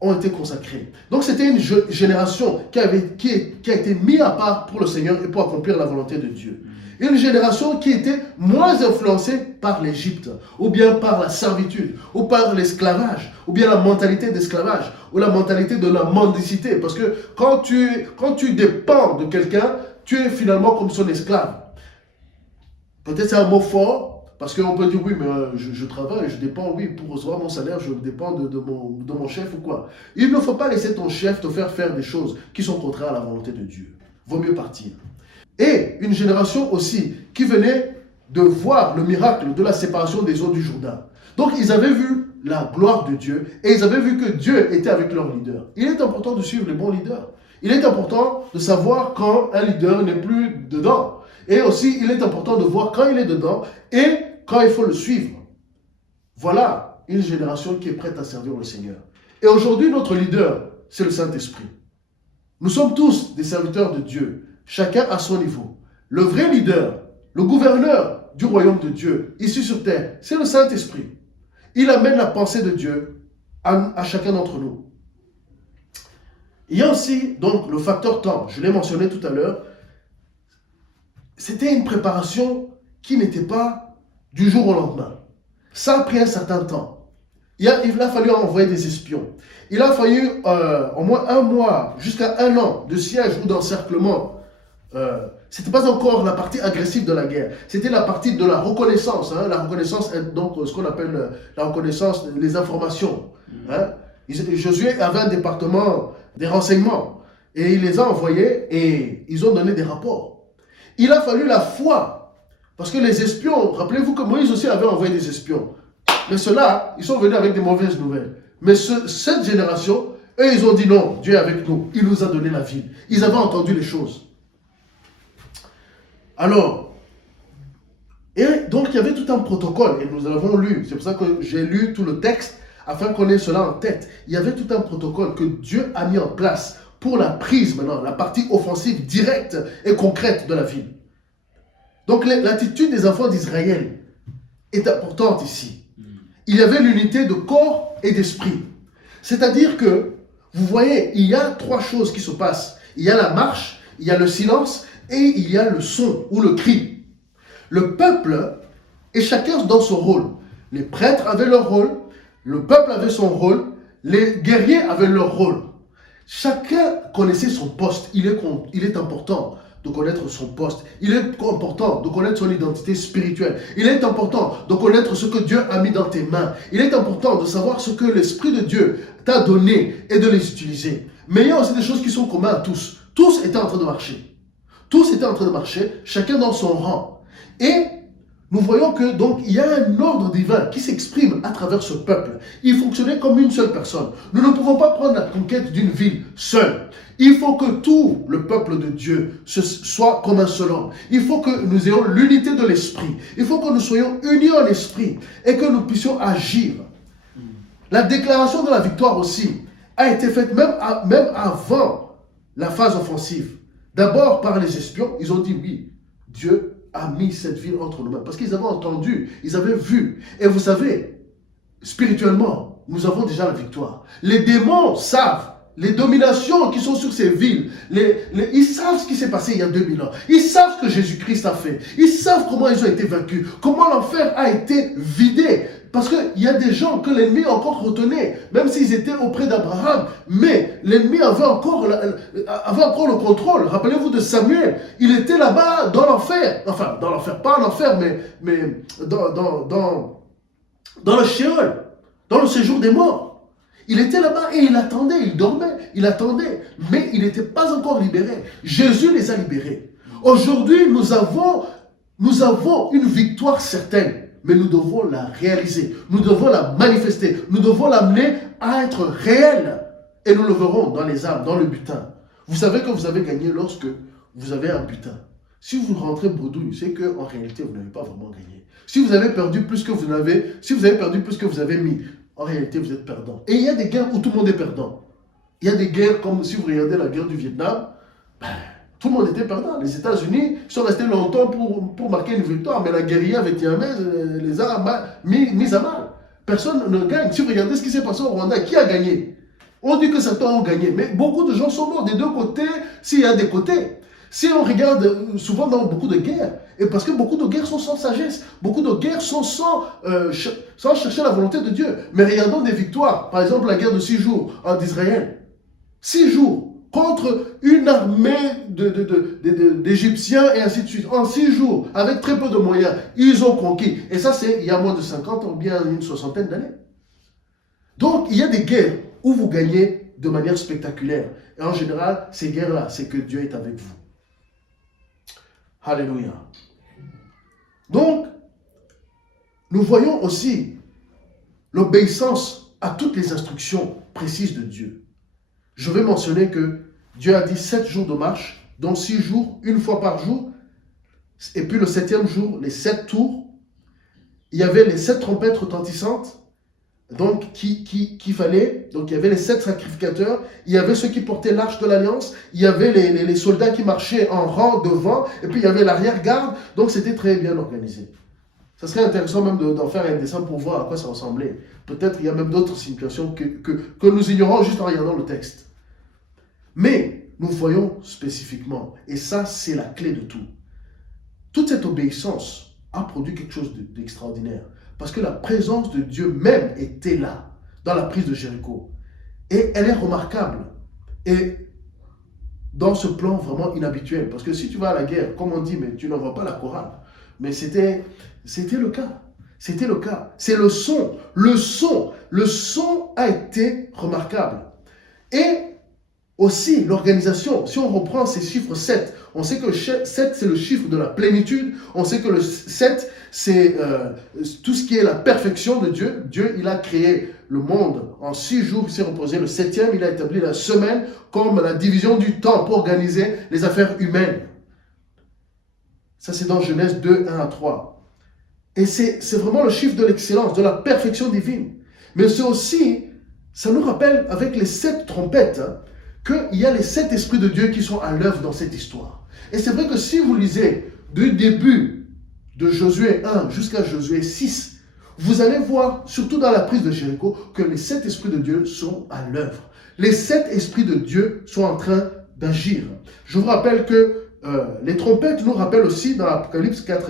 ont été consacrés. Donc c'était une génération qui a été mise à part pour le Seigneur et pour accomplir la volonté de Dieu. Une génération qui était moins influencée par l'Égypte, ou bien par la servitude, ou par l'esclavage, ou bien la mentalité d'esclavage, ou la mentalité de la mendicité. Parce que quand tu dépends de quelqu'un, tu es finalement comme son esclave. Peut-être c'est un mot fort, parce qu'on peut dire oui, mais je travaille, je dépends, oui, pour recevoir mon salaire, je dépends de mon chef ou quoi. Il ne faut pas laisser ton chef te faire des choses qui sont contraires à la volonté de Dieu. Vaut mieux partir. Et une génération aussi qui venait de voir le miracle de la séparation des eaux du Jourdain. Donc ils avaient vu la gloire de Dieu et ils avaient vu que Dieu était avec leur leader. Il est important de suivre les bons leaders. Il est important de savoir quand un leader n'est plus dedans. Et aussi, il est important de voir quand il est dedans et quand il faut le suivre. Voilà une génération qui est prête à servir le Seigneur. Et aujourd'hui, notre leader, c'est le Saint-Esprit. Nous sommes tous des serviteurs de Dieu. Chacun à son niveau. Le vrai leader, le gouverneur du royaume de Dieu, ici sur terre, c'est le Saint-Esprit. Il amène la pensée de Dieu à chacun d'entre nous. Il y a aussi donc le facteur temps, je l'ai mentionné tout à l'heure. C'était une préparation qui n'était pas du jour au lendemain. Ça a pris un certain temps. Il a fallu envoyer des espions. Il a fallu au moins 1 mois, jusqu'à 1 an de siège ou d'encerclement. C'était pas encore la partie agressive de la guerre, c'était la partie de la reconnaissance, la reconnaissance, donc ce qu'on appelle la reconnaissance des informations. Josué avait un département des renseignements et il les a envoyés et ils ont donné des rapports. Il a fallu la foi, parce que les espions, rappelez-vous que Moïse aussi avait envoyé des espions, mais ceux-là, ils sont venus avec des mauvaises nouvelles. Mais cette génération, eux, ils ont dit non, Dieu est avec nous, il nous a donné la vie. Ils avaient entendu les choses. Alors, et donc il y avait tout un protocole, et nous l'avons lu, c'est pour ça que j'ai lu tout le texte, afin qu'on ait cela en tête. Il y avait tout un protocole que Dieu a mis en place pour la prise maintenant, la partie offensive directe et concrète de la ville. Donc l'attitude des enfants d'Israël est importante ici. Il y avait l'unité de corps et d'esprit. C'est-à-dire que, vous voyez, il y a 3 choses qui se passent. Il y a la marche, il y a le silence, et il y a le son ou le cri. Le peuple, et chacun dans son rôle. Les prêtres avaient leur rôle, le peuple avait son rôle, les guerriers avaient leur rôle. Chacun connaissait son poste. Il est important de connaître son poste. Il est important de connaître son identité spirituelle. Il est important de connaître ce que Dieu a mis dans tes mains. Il est important de savoir ce que l'Esprit de Dieu t'a donné et de les utiliser. Mais il y a aussi des choses qui sont communes à tous. Tous étaient en train de marcher. Tous étaient en train de marcher, chacun dans son rang. Et nous voyons que donc il y a un ordre divin qui s'exprime à travers ce peuple. Il fonctionnait comme une seule personne. Nous ne pouvons pas prendre la conquête d'une ville seule. Il faut que tout le peuple de Dieu soit comme un seul homme. Il faut que nous ayons l'unité de l'esprit. Il faut que nous soyons unis en esprit et que nous puissions agir. La déclaration de la victoire aussi a été faite même avant la phase offensive. D'abord, par les espions, ils ont dit oui, Dieu a mis cette ville entre nos mains. Parce qu'ils avaient entendu, ils avaient vu. Et vous savez, spirituellement, nous avons déjà la victoire. Les démons savent les dominations qui sont sur ces villes, ils savent ce qui s'est passé il y a 2000 ans. Ils savent ce que Jésus-Christ a fait. Ils savent comment ils ont été vaincus, comment l'enfer a été vidé. Parce qu'il y a des gens que l'ennemi encore retenait, même s'ils étaient auprès d'Abraham. Mais l'ennemi avait encore le contrôle. Rappelez-vous de Samuel. Il était là-bas dans l'enfer. Enfin, dans l'enfer, pas en enfer, mais dans le Sheol, dans le séjour des morts. Il était là-bas et il attendait, il dormait, il attendait, mais il n'était pas encore libéré. Jésus les a libérés. Aujourd'hui, nous avons une victoire certaine, mais nous devons la réaliser, nous devons la manifester, nous devons l'amener à être réelle. Et nous le verrons dans les âmes, dans le butin. Vous savez que vous avez gagné lorsque vous avez un butin. Si vous rentrez bredouille, c'est qu'en réalité, vous n'avez pas vraiment gagné. Si vous avez perdu plus que vous avez mis, en réalité, vous êtes perdant. Et il y a des guerres où tout le monde est perdant. Il y a des guerres comme si vous regardez la guerre du Vietnam, tout le monde était perdant. Les États-Unis sont restés longtemps pour marquer une victoire, mais la guérilla vietnamienne les a mis à mal. Personne ne gagne. Si vous regardez ce qui s'est passé au Rwanda, qui a gagné? On dit que certains ont gagné, mais beaucoup de gens sont morts des deux côtés, s'il y a des côtés. Si on regarde souvent dans beaucoup de guerres, et parce que beaucoup de guerres sont sans sagesse, beaucoup de guerres sont sans chercher la volonté de Dieu. Mais regardons des victoires, par exemple la guerre de 6 jours d'Israël. 6 jours contre une armée d'Égyptiens et ainsi de suite. En 6 jours, avec très peu de moyens, ils ont conquis. Et ça, c'est il y a moins de 50 ou bien une soixantaine d'années. Donc, il y a des guerres où vous gagnez de manière spectaculaire. Et en général, ces guerres-là, c'est que Dieu est avec vous. Alléluia. Donc, nous voyons aussi l'obéissance à toutes les instructions précises de Dieu. Je vais mentionner que Dieu a dit 7 jours de marche, donc 6 jours, une fois par jour, et puis le 7e jour, les 7 tours. Il y avait les 7 trompettes retentissantes, donc qu'il fallait, donc il y avait les 7 sacrificateurs, il y avait ceux qui portaient l'arche de l'alliance, il y avait les soldats qui marchaient en rang devant, et puis il y avait l'arrière-garde, donc c'était très bien organisé. Ça serait intéressant même d'en faire un dessin pour voir à quoi ça ressemblait. Peut-être il y a même d'autres situations que nous ignorons juste en regardant le texte. Mais nous voyons spécifiquement, et ça c'est la clé de tout. Toute cette obéissance a produit quelque chose d'extraordinaire. Parce que la présence de Dieu même était là, dans la prise de Jéricho. Et elle est remarquable. Et dans ce plan vraiment inhabituel. Parce que si tu vas à la guerre, comme on dit, mais tu n'envoies pas la chorale. Mais c'était le cas. C'était le cas. C'est le son. Le son a été remarquable. Et aussi, l'organisation, si on reprend ces chiffres 7, on sait que le 7, c'est le chiffre de la plénitude. On sait que le 7, c'est tout ce qui est la perfection de Dieu. Dieu, il a créé le monde en 6 jours, il s'est reposé. Le 7e, il a établi la semaine comme la division du temps pour organiser les affaires humaines. Ça, c'est dans Genèse 2, 1 à 3. Et c'est vraiment le chiffre de l'excellence, de la perfection divine. Mais c'est aussi, ça nous rappelle avec les 7 trompettes, qu'il y a les 7 esprits de Dieu qui sont à l'œuvre dans cette histoire. Et c'est vrai que si vous lisez du début de Josué 1 jusqu'à Josué 6, vous allez voir, surtout dans la prise de Jéricho, que les 7 esprits de Dieu sont à l'œuvre. Les 7 esprits de Dieu sont en train d'agir. Je vous rappelle que les trompettes nous rappellent aussi dans l'Apocalypse 4,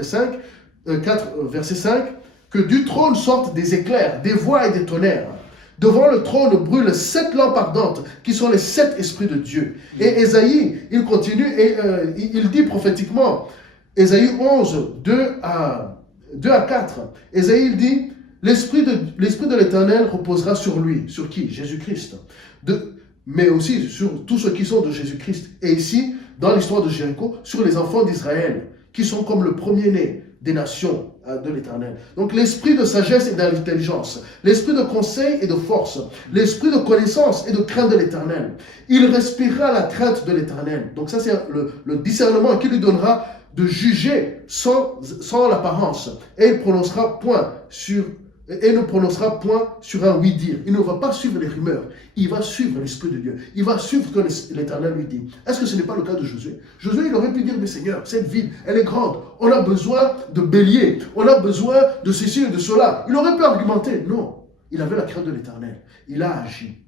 verset 5, que du trône sortent des éclairs, des voix et des tonnerres. Devant le trône brûlent 7 lampes ardentes, qui sont les 7 esprits de Dieu. Et Ésaïe, il continue et il dit prophétiquement, Ésaïe 11, 2 à 4, Ésaïe il dit, l'esprit de l'Éternel reposera sur lui. Sur qui? Jésus-Christ. Mais aussi sur tous ceux qui sont de Jésus-Christ. Et ici, dans l'histoire de Jéricho, sur les enfants d'Israël, qui sont comme le premier-né des nations de l'Éternel. Donc l'esprit de sagesse et d'intelligence, l'esprit de conseil et de force, l'esprit de connaissance et de crainte de l'Éternel. Il respirera la crainte de l'Éternel. Donc ça c'est le discernement qui lui donnera de juger sans l'apparence. Et il ne prononcera point sur un oui-dire. Il ne va pas suivre les rumeurs. Il va suivre l'Esprit de Dieu. Il va suivre ce que l'Éternel lui dit. Est-ce que ce n'est pas le cas de Josué? Josué, il aurait pu dire, mais Seigneur, cette ville, elle est grande. On a besoin de béliers. On a besoin de ceci et de cela. Il aurait pu argumenter. Non. Il avait la crainte de l'Éternel. Il a agi.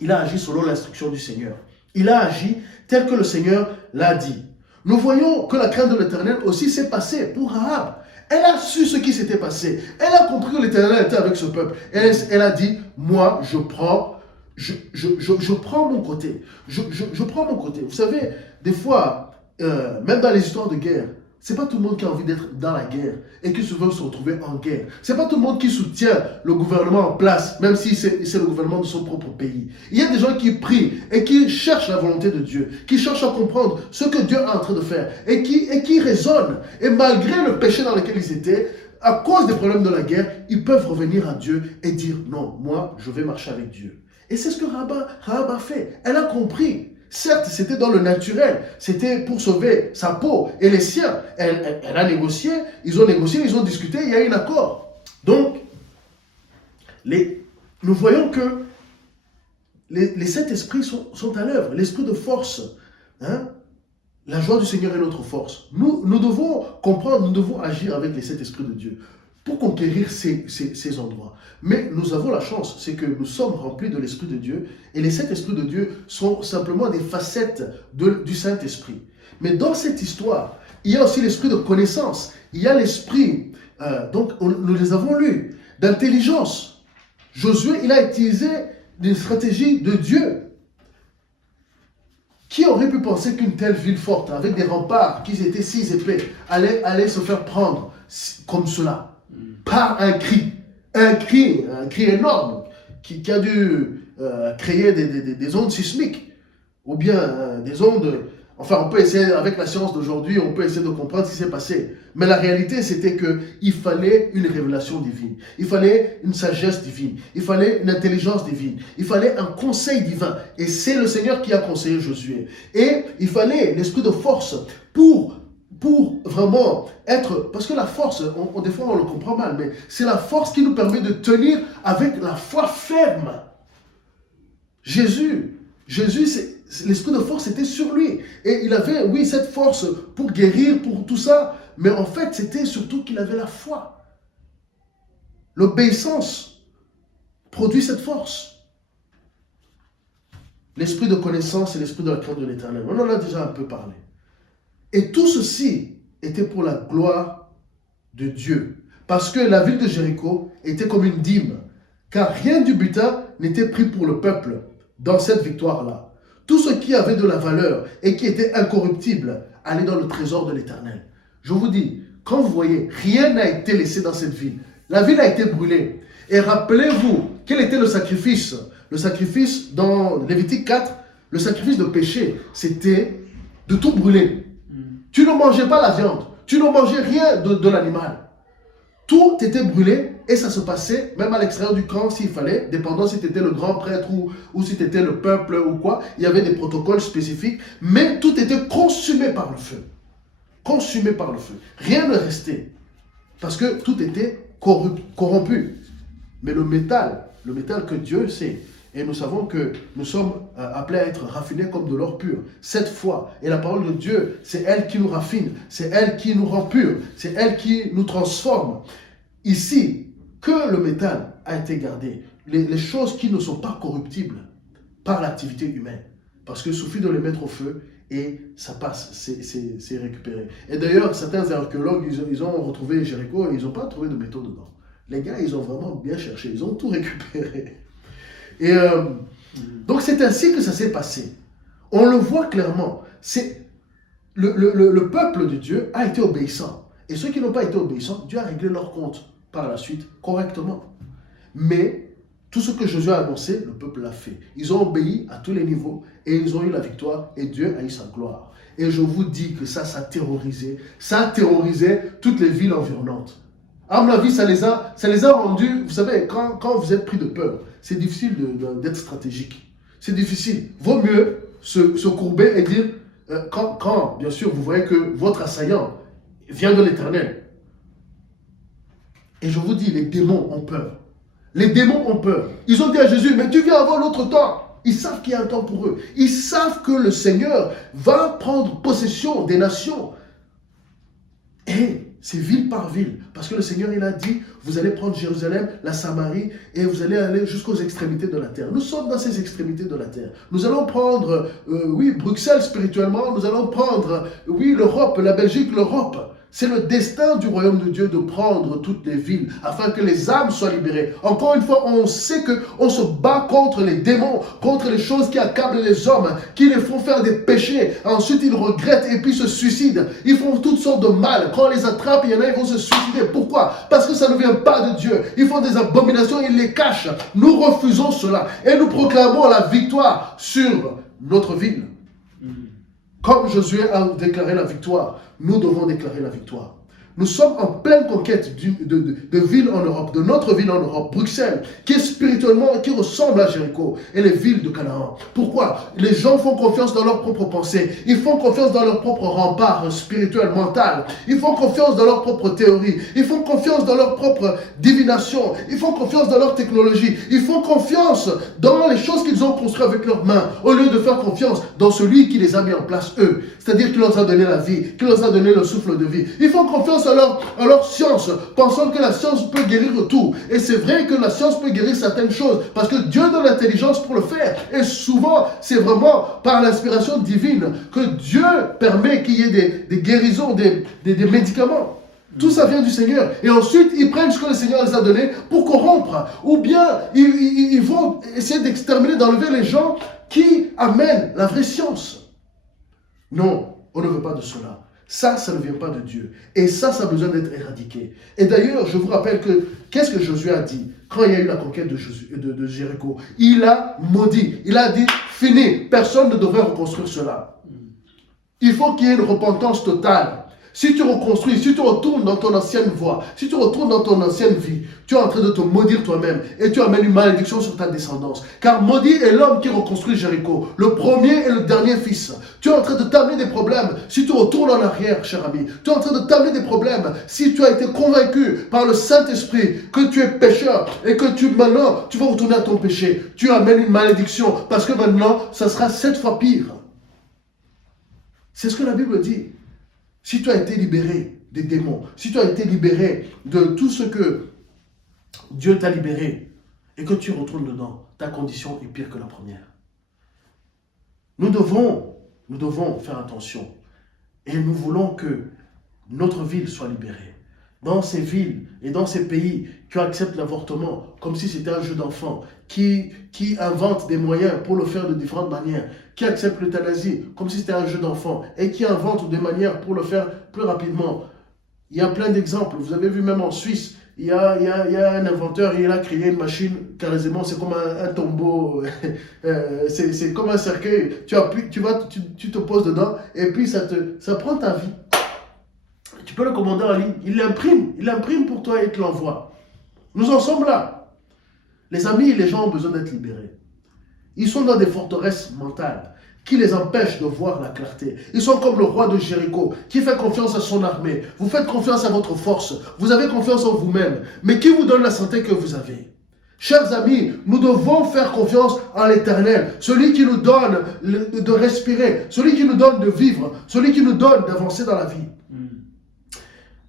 il a agi selon l'instruction du Seigneur. Il a agi tel que le Seigneur l'a dit. Nous voyons que la crainte de l'Éternel aussi s'est passée pour Rahab. Elle a su ce qui s'était passé. Elle a compris que l'Éternel était avec ce peuple. Elle a dit, moi, je prends mon côté. Je prends mon côté. Vous savez, des fois, même dans les histoires de guerre, c'est pas tout le monde qui a envie d'être dans la guerre et qui se veut se retrouver en guerre. C'est pas tout le monde qui soutient le gouvernement en place, même si c'est le gouvernement de son propre pays. Il y a des gens qui prient et qui cherchent la volonté de Dieu, qui cherchent à comprendre ce que Dieu est en train de faire et qui raisonnent. Et malgré le péché dans lequel ils étaient, à cause des problèmes de la guerre, ils peuvent revenir à Dieu et dire non, moi je vais marcher avec Dieu. Et c'est ce que Rahab a fait. Elle a compris. Certes, c'était dans le naturel, c'était pour sauver sa peau et les siens. Elle a négocié, ils ont discuté, il y a eu un accord. Donc, nous voyons que les sept esprits sont à l'œuvre, l'esprit de force. Hein? La joie du Seigneur est notre force. Nous devons comprendre, nous devons agir avec les sept esprits de Dieu pour conquérir ces endroits. Mais nous avons la chance, c'est que nous sommes remplis de l'Esprit de Dieu et les sept esprits de Dieu sont simplement des facettes du Saint-Esprit. Mais dans cette histoire, il y a aussi l'esprit de connaissance, il y a l'esprit, nous les avons lus, d'intelligence. Josué, il a utilisé une stratégie de Dieu. Qui aurait pu penser qu'une telle ville forte, avec des remparts qui étaient si épais, allait se faire prendre comme cela? Par un cri énorme qui a dû créer des ondes sismiques ou bien des ondes. Enfin, on peut essayer, avec la science d'aujourd'hui, on peut essayer de comprendre ce qui s'est passé. Mais la réalité, c'était qu'il fallait une révélation divine. Il fallait une sagesse divine. Il fallait une intelligence divine. Il fallait un conseil divin. Et c'est le Seigneur qui a conseillé Josué. Et il fallait l'esprit de force pour vraiment être... Parce que la force, des fois on le comprend mal, mais c'est la force qui nous permet de tenir avec la foi ferme. Jésus, l'esprit de force était sur lui. Et il avait, oui, cette force pour guérir, pour tout ça. Mais en fait, c'était surtout qu'il avait la foi. L'obéissance produit cette force. L'esprit de connaissance et l'esprit de la crainte de l'Éternel. On en a déjà un peu parlé. Et tout ceci était pour la gloire de Dieu. Parce que la ville de Jéricho était comme une dîme. Car rien du butin n'était pris pour le peuple dans cette victoire-là. Tout ce qui avait de la valeur et qui était incorruptible allait dans le trésor de l'Éternel. Je vous dis, quand vous voyez, rien n'a été laissé dans cette ville. La ville a été brûlée. Et rappelez-vous, quel était le sacrifice? Le sacrifice dans Lévitique 4, le sacrifice de péché, c'était de tout brûler. Tu ne mangeais pas la viande, tu ne mangeais rien de l'animal. Tout était brûlé et ça se passait même à l'extérieur du camp s'il fallait, dépendant si tu étais le grand prêtre ou si tu étais le peuple ou quoi. Il y avait des protocoles spécifiques, mais tout était consumé par le feu. Consumé par le feu. Rien ne restait parce que tout était corrompu. Mais le métal que Dieu sait, et nous savons que nous sommes appelés à être raffinés comme de l'or pur. Cette foi et la parole de Dieu, c'est elle qui nous raffine, c'est elle qui nous rend purs, c'est elle qui nous transforme. Ici, que le métal a été gardé, les choses qui ne sont pas corruptibles par l'activité humaine. Parce qu'il suffit de les mettre au feu et ça passe, c'est récupéré. Et d'ailleurs, certains archéologues, ils ont retrouvé Jéricho et ils n'ont pas trouvé de métaux dedans. Les gars, ils ont vraiment bien cherché, ils ont tout récupéré. Et donc c'est ainsi que ça s'est passé. On le voit clairement. Le peuple de Dieu a été obéissant. Et ceux qui n'ont pas été obéissants, Dieu a réglé leur compte par la suite correctement. Mais tout ce que Josué a annoncé, le peuple l'a fait. Ils ont obéi à tous les niveaux et ils ont eu la victoire et Dieu a eu sa gloire. Et je vous dis que ça a terrorisé toutes les villes environnantes. À mon avis, ça les a rendus, vous savez, quand vous êtes pris de peur, c'est difficile d'être stratégique. C'est difficile. Vaut mieux se courber et dire, quand, bien sûr, vous voyez que votre assaillant vient de l'Éternel. Et je vous dis, les démons ont peur. Les démons ont peur. Ils ont dit à Jésus, mais tu viens avant l'autre temps. Ils savent qu'il y a un temps pour eux. Ils savent que le Seigneur va prendre possession des nations. Et c'est ville par ville. Parce que le Seigneur, il a dit, vous allez prendre Jérusalem, la Samarie, et vous allez aller jusqu'aux extrémités de la terre. Nous sommes dans ces extrémités de la terre. Nous allons prendre, Bruxelles spirituellement, nous allons prendre, l'Europe, la Belgique, l'Europe. C'est le destin du royaume de Dieu de prendre toutes les villes afin que les âmes soient libérées. Encore une fois, on sait qu'on se bat contre les démons, contre les choses qui accablent les hommes, qui les font faire des péchés. Ensuite, ils regrettent et puis se suicident. Ils font toutes sortes de mal. Quand on les attrape, il y en a, ils vont se suicider. Pourquoi? Parce que ça ne vient pas de Dieu. Ils font des abominations, ils les cachent. Nous refusons cela et nous proclamons la victoire sur notre ville. Comme Josué a déclaré la victoire, nous devons déclarer la victoire. Nous sommes en pleine conquête de villes en Europe, de notre ville en Europe, Bruxelles, qui est spirituellement, qui ressemble à Jéricho et les villes de Canaan. Pourquoi? Les gens font confiance dans leurs propres pensées. Ils font confiance dans leurs propres remparts spirituels, mentaux. Ils font confiance dans leurs propres théories. Ils font confiance dans leurs propres divinations. Ils font confiance dans leur technologie. Ils font confiance dans les choses qu'ils ont construites avec leurs mains, au lieu de faire confiance dans celui qui les a mis en place eux. C'est-à-dire qui leur a donné la vie, qui leur a donné le souffle de vie. Ils font confiance à leur science, pensant que la science peut guérir tout. Et c'est vrai que la science peut guérir certaines choses, parce que Dieu donne l'intelligence pour le faire. Et souvent, c'est vraiment par l'inspiration divine que Dieu permet qu'il y ait des guérisons, des médicaments. Tout ça vient du Seigneur. Et ensuite, ils prennent ce que le Seigneur les a donné pour corrompre. Ou bien, ils vont essayer d'exterminer, d'enlever les gens qui amènent la vraie science. Non, on ne veut pas de cela. Ça ne vient pas de Dieu. Et ça a besoin d'être éradiqué. Et d'ailleurs, je vous rappelle que, qu'est-ce que Josué a dit quand il y a eu la conquête de Jéricho? Il a maudit. Il a dit, fini, personne ne devrait reconstruire cela. Il faut qu'il y ait une repentance totale. Si tu reconstruis, si tu retournes dans ton ancienne voie, si tu retournes dans ton ancienne vie, tu es en train de te maudire toi-même et tu amènes une malédiction sur ta descendance. Car maudit est l'homme qui reconstruit Jéricho, le premier et le dernier fils. Tu es en train de t'amener des problèmes si tu retournes en arrière, cher ami. Tu es en train de t'amener des problèmes si tu as été convaincu par le Saint-Esprit que tu es pécheur et que maintenant tu vas retourner à ton péché. Tu amènes une malédiction parce que maintenant, ça sera 7 fois pire. C'est ce que la Bible dit. Si tu as été libéré des démons, si tu as été libéré de tout ce que Dieu t'a libéré et que tu retournes dedans, ta condition est pire que la première. Nous devons faire attention et nous voulons que notre ville soit libérée. Dans ces villes et dans ces pays qui acceptent l'avortement comme si c'était un jeu d'enfant, qui inventent des moyens pour le faire de différentes manières, qui acceptent l'euthanasie comme si c'était un jeu d'enfant et qui inventent des manières pour le faire plus rapidement. Il y a plein d'exemples. Vous avez vu même en Suisse, il y a un inventeur, il a créé une machine, carrément, c'est comme un tombeau, c'est comme un cercueil. Tu te poses dedans et puis ça prend ta vie. Tu peux le commander en ligne, il l'imprime pour toi et te l'envoie. Nous en sommes là. Les amis, les gens ont besoin d'être libérés. Ils sont dans des forteresses mentales qui les empêchent de voir la clarté. Ils sont comme le roi de Jéricho qui fait confiance à son armée. Vous faites confiance à votre force. Vous avez confiance en vous-même. Mais qui vous donne la santé que vous avez? Chers amis, nous devons faire confiance en l'Éternel, celui qui nous donne de respirer, celui qui nous donne de vivre, celui qui nous donne d'avancer dans la vie.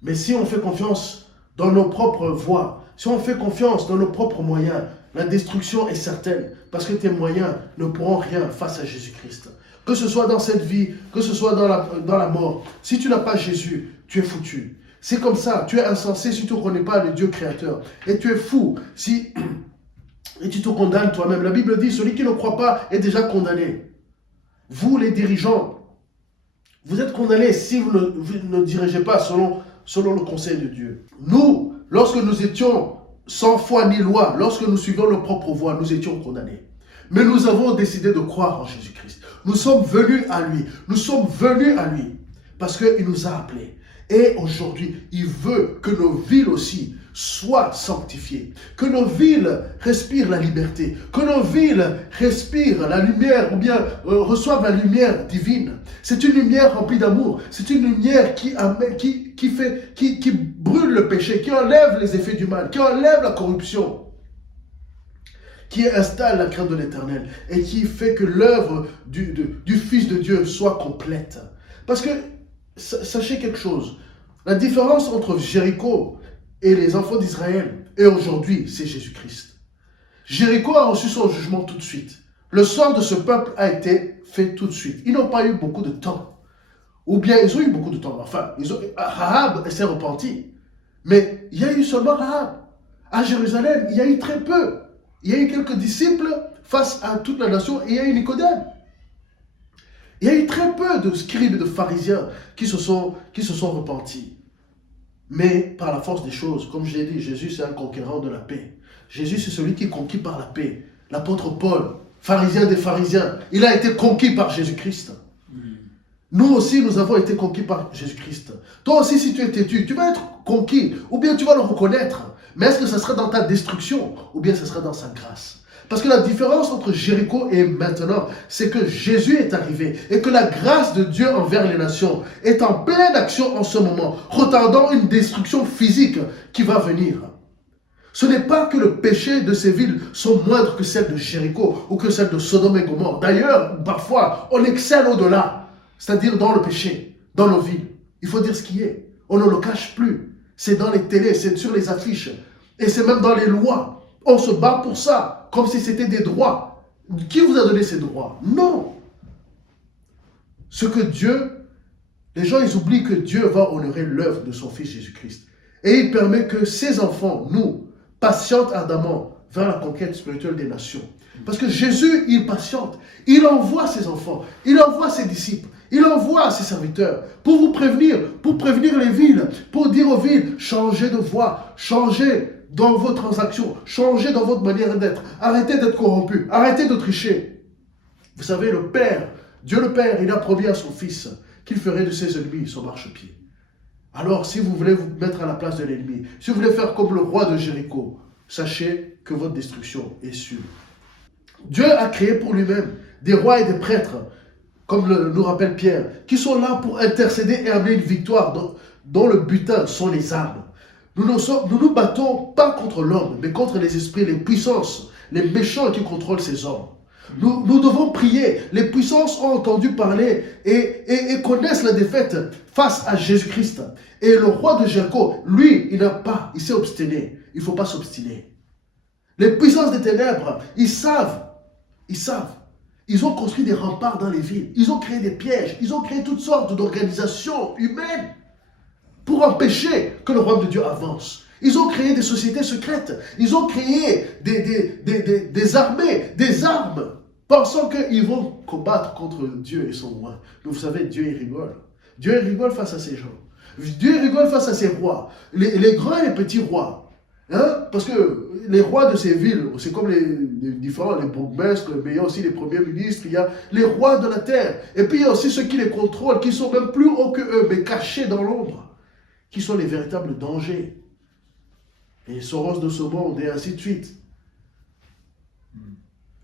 Mais si on fait confiance dans nos propres voies, si on fait confiance dans nos propres moyens, la destruction est certaine parce que tes moyens ne pourront rien face à Jésus-Christ. Que ce soit dans cette vie, que ce soit dans la mort, si tu n'as pas Jésus, tu es foutu. C'est comme ça, tu es insensé si tu ne connais pas le Dieu créateur. Et tu es fou et tu te condamnes toi-même. La Bible dit, celui qui ne croit pas est déjà condamné. Vous les dirigeants, vous êtes condamnés si vous ne dirigez pas selon le conseil de Dieu. Nous, lorsque nous étions sans foi ni loi, lorsque nous suivions nos propres voies, nous étions condamnés. Mais nous avons décidé de croire en Jésus-Christ. Nous sommes venus à lui. Nous sommes venus à lui parce qu'il nous a appelés. Et aujourd'hui, il veut que nos villes aussi soient sanctifiées. Que nos villes respirent la liberté. Que nos villes respirent la lumière ou bien reçoivent la lumière divine. C'est une lumière remplie d'amour. C'est une lumière qui brûle le péché, qui enlève les effets du mal, qui enlève la corruption, qui installe la crainte de l'Éternel et qui fait que l'œuvre du Fils de Dieu soit complète. Parce que, sachez quelque chose, La différence entre Jéricho et les enfants d'Israël et aujourd'hui, c'est Jésus-Christ. Jéricho a reçu son jugement tout de suite. Le sort de ce peuple a été fait tout de suite. Ils n'ont pas eu beaucoup de temps. Ou bien ils ont eu beaucoup de temps. Enfin, Rahab s'est repenti. Mais il y a eu seulement Rahab. À Jérusalem, il y a eu très peu. Il y a eu quelques disciples face à toute la nation et il y a eu Nicodème. Il y a eu très peu de scribes et de pharisiens qui se sont repentis. Mais par la force des choses, comme je l'ai dit, Jésus c'est un conquérant de la paix. Jésus c'est celui qui est conquis par la paix. L'apôtre Paul, pharisien des pharisiens, il a été conquis par Jésus-Christ. Nous aussi, nous avons été conquis par Jésus-Christ. Toi aussi, si tu es têtu, tu vas être conquis, ou bien tu vas le reconnaître. Mais est-ce que ça sera dans ta destruction, ou bien ça sera dans sa grâce? Parce que la différence entre Jéricho et maintenant, c'est que Jésus est arrivé et que la grâce de Dieu envers les nations est en pleine action en ce moment, retardant une destruction physique qui va venir. Ce n'est pas que le péché de ces villes sont moindres que celles de Jéricho ou que celles de Sodome et Gomorrhe. D'ailleurs, parfois, on excelle au-delà, c'est-à-dire dans le péché, dans nos villes. Il faut dire ce qui est. On ne le cache plus. C'est dans les télés, c'est sur les affiches. Et c'est même dans les lois. On se bat pour ça, comme si c'était des droits. Qui vous a donné ces droits? Non. Ce que Dieu, les gens, ils oublient que Dieu va honorer l'œuvre de son Fils Jésus-Christ. Et il permet que ses enfants, nous, patientent ardemment vers la conquête spirituelle des nations. Parce que Jésus, il patiente. Il envoie ses enfants, il envoie ses disciples, il envoie ses serviteurs pour vous prévenir, pour prévenir les villes, pour dire aux villes, changez de voie, changez dans vos transactions, changez dans votre manière d'être, arrêtez d'être corrompus, arrêtez de tricher. Vous savez, le Père, Dieu le Père, il a promis à son Fils qu'il ferait de ses ennemis son marchepied. Alors, si vous voulez vous mettre à la place de l'ennemi, si vous voulez faire comme le roi de Jéricho, sachez que votre destruction est sûre. Dieu a créé pour lui-même des rois et des prêtres, comme nous rappelle Pierre, qui sont là pour intercéder et amener une victoire dont le butin sont les armes. Nous nous battons pas contre l'homme, mais contre les esprits, les puissances, les méchants qui contrôlent ces hommes. Nous devons prier. Les puissances ont entendu parler et connaissent la défaite face à Jésus-Christ. Et le roi de Jéricho, lui, il s'est obstiné. Il ne faut pas s'obstiner. Les puissances des ténèbres, ils savent. Ils ont construit des remparts dans les villes. Ils ont créé des pièges. Ils ont créé toutes sortes d'organisations humaines pour empêcher que le royaume de Dieu avance. Ils ont créé des sociétés secrètes. Ils ont créé des armées, des armes, pensant qu'ils vont combattre contre Dieu et son roi. Mais vous savez, Dieu, il rigole. Dieu, il rigole face à ces gens. Dieu, il rigole face à ces rois. Les grands et les petits rois. Hein? Parce que les rois de ces villes, c'est comme les différents, les bourgmestres, mais il y a aussi les premiers ministres, il y a les rois de la terre. Et puis il y a aussi ceux qui les contrôlent, qui sont même plus hauts que eux, mais cachés dans l'ombre, qui sont les véritables dangers. Et Soros de ce monde, et ainsi de suite.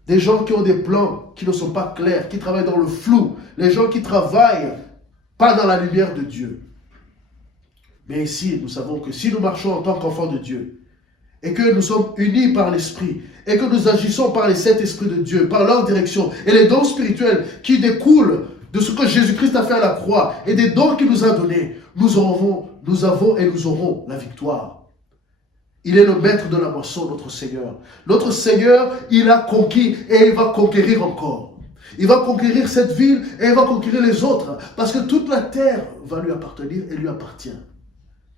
Des gens qui ont des plans qui ne sont pas clairs, qui travaillent dans le flou. Les gens qui travaillent pas dans la lumière de Dieu. Mais ici, nous savons que si nous marchons en tant qu'enfants de Dieu, et que nous sommes unis par l'Esprit, et que nous agissons par les sept esprits de Dieu, par leur direction, et les dons spirituels qui découlent de ce que Jésus-Christ a fait à la croix, et des dons qu'il nous a donnés, nous avons et nous aurons la victoire. Il est le maître de la moisson, notre Seigneur. Notre Seigneur, il a conquis et il va conquérir encore. Il va conquérir cette ville et il va conquérir les autres. Parce que toute la terre va lui appartenir et lui appartient.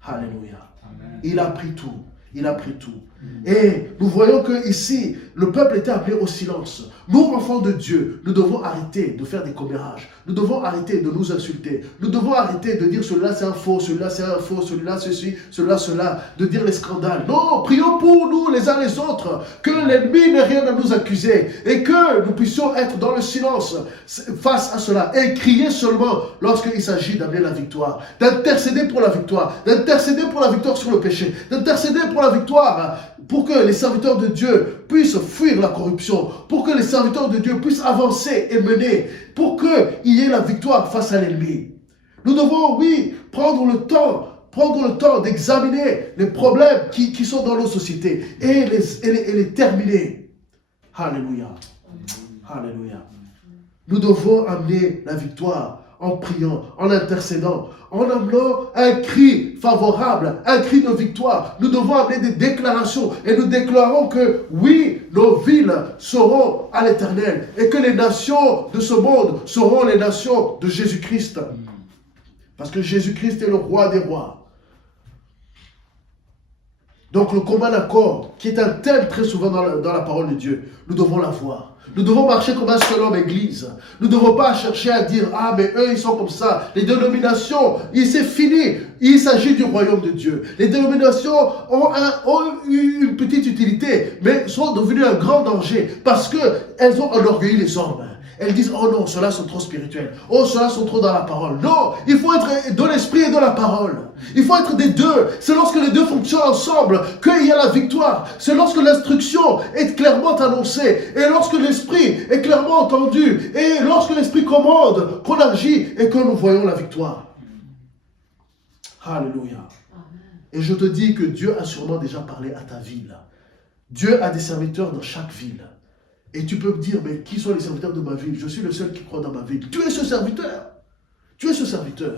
Alléluia. Amen. Il a pris tout. Il a pris tout. Et nous voyons que ici, le peuple était appelé au silence. Nous, enfants de Dieu, nous devons arrêter de faire des commérages. Nous devons arrêter de nous insulter. Nous devons arrêter de dire celui-là c'est un faux, celui-là c'est un faux, celui-là ceci, celui-là cela, de dire les scandales. Non, prions pour nous les uns les autres, que l'ennemi n'ait rien à nous accuser et que nous puissions être dans le silence face à cela et crier seulement lorsqu'il s'agit d'amener la victoire, d'intercéder pour la victoire sur le péché, d'intercéder pour la victoire, pour que les serviteurs de Dieu puissent fuir la corruption, pour que les serviteurs de Dieu puissent avancer et mener, pour qu'il y ait la victoire face à l'ennemi. Nous devons, oui, prendre le temps d'examiner les problèmes qui sont dans nos sociétés et les terminer. Alléluia. Alléluia. Nous devons amener la victoire en priant, en intercédant, en amenant un cri favorable, un cri de victoire. Nous devons amener des déclarations et nous déclarons que oui, nos villes seront à l'éternel et que les nations de ce monde seront les nations de Jésus-Christ. Parce que Jésus-Christ est le roi des rois. Donc le commun accord, qui est un thème très souvent dans la parole de Dieu, nous devons l'avoir. Nous devons marcher comme un seul homme église. Nous ne devons pas chercher à dire, ah mais eux ils sont comme ça. Les dénominations, c'est fini. Il s'agit du royaume de Dieu. Les dénominations ont une petite utilité, mais sont devenues un grand danger parce qu'elles ont enorgueilli les hommes. Elles disent, oh non, ceux-là sont trop spirituels. Oh, ceux-là sont trop dans la parole. Non, il faut être dans l'esprit et dans la parole. Il faut être des deux. C'est lorsque les deux fonctionnent ensemble qu'il y a la victoire. C'est lorsque l'instruction est clairement annoncée. Et lorsque l'esprit est clairement entendu. Et lorsque l'esprit commande qu'on agit et que nous voyons la victoire. Alléluia. Et je te dis que Dieu a sûrement déjà parlé à ta ville. Dieu a des serviteurs dans chaque ville. Et tu peux me dire, mais qui sont les serviteurs de ma ville? Je suis le seul qui croit dans ma ville. Tu es ce serviteur. Tu es ce serviteur.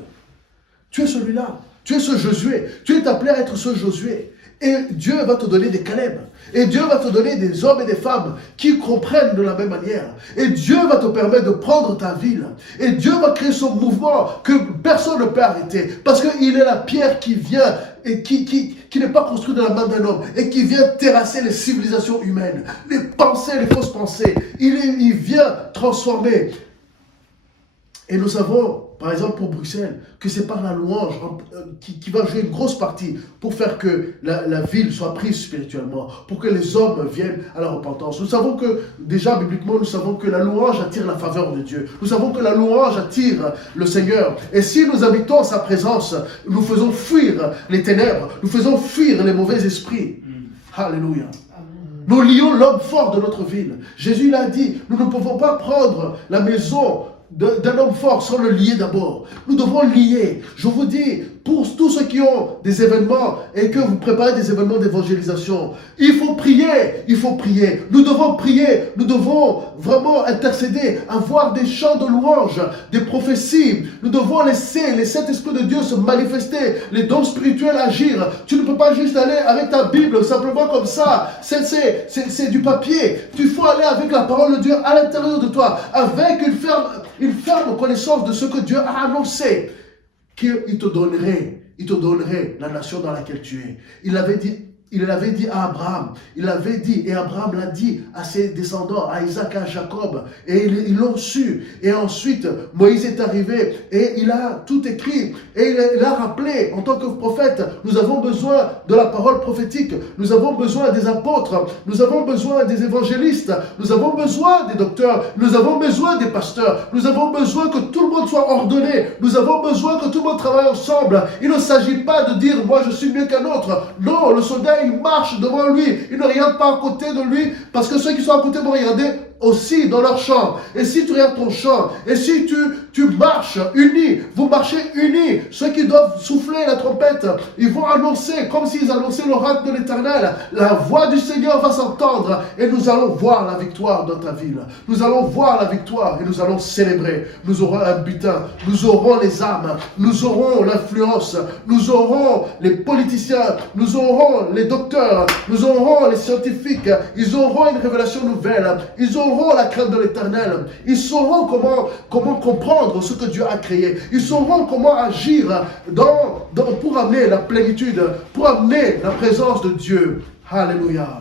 Tu es celui-là. Tu es ce Josué. Tu es appelé à être ce Josué. Et Dieu va te donner des Caleb. Et Dieu va te donner des hommes et des femmes qui comprennent de la même manière. Et Dieu va te permettre de prendre ta ville. Et Dieu va créer son mouvement que personne ne peut arrêter. Parce qu'il est la pierre qui vient et qui n'est pas construite de la main d'un homme et qui vient terrasser les civilisations humaines, les pensées, les fausses pensées. Il vient transformer. Et nous savons, par exemple pour Bruxelles, que c'est par la louange qui va jouer une grosse partie pour faire que la ville soit prise spirituellement, pour que les hommes viennent à la repentance. Nous savons que, déjà bibliquement, nous savons que la louange attire la faveur de Dieu. Nous savons que la louange attire le Seigneur. Et si nous habitons en sa présence, nous faisons fuir les ténèbres, nous faisons fuir les mauvais esprits. Alléluia. Nous lions l'homme fort de notre ville. Jésus l'a dit, nous ne pouvons pas prendre la maison d'un homme fort sans le lier d'abord. Nous devons lier. Je vous dis, pour tous ceux qui ont des événements et que vous préparez des événements d'évangélisation, il faut prier, il faut prier. Nous devons prier, nous devons vraiment intercéder, avoir des chants de louange, des prophéties. Nous devons laisser les Saint-Esprit de Dieu se manifester, les dons spirituels agir. Tu ne peux pas juste aller avec ta Bible simplement comme ça. C'est du papier. Tu faut aller avec la parole de Dieu à l'intérieur de toi, avec une ferme connaissance de ce que Dieu a annoncé. Qu'il te donnerait la nation dans laquelle tu es. Il l'avait dit à Abraham, et Abraham l'a dit à ses descendants, à Isaac, à Jacob, et ils l'ont su. Et ensuite, Moïse est arrivé, et il a tout écrit, et il a rappelé, en tant que prophète, nous avons besoin de la parole prophétique, nous avons besoin des apôtres, nous avons besoin des évangélistes, nous avons besoin des docteurs, nous avons besoin des pasteurs, nous avons besoin que tout le monde soit ordonné, nous avons besoin que tout le monde travaille ensemble. Il ne s'agit pas de dire, moi je suis mieux qu'un autre. Non, le soldat il marche devant lui, il ne regarde pas à côté de lui, parce que ceux qui sont à côté vont regarder aussi dans leur champ. Et si tu regardes ton champ, et si tu marches unis, vous marchez unis, ceux qui doivent souffler la trompette, ils vont annoncer, comme s'ils annonçaient l'oracle de l'Éternel, la voix du Seigneur va s'entendre, et nous allons voir la victoire dans ta ville. Nous allons voir la victoire, et nous allons célébrer. Nous aurons un butin, nous aurons les âmes, nous aurons l'influence, nous aurons les politiciens, nous aurons les docteurs, nous aurons les scientifiques, ils auront une révélation nouvelle, ils auront la crainte de l'Éternel, ils sauront comment comprendre ce que Dieu a créé, ils sauront comment agir pour amener la plénitude, pour amener la présence de Dieu. Alléluia.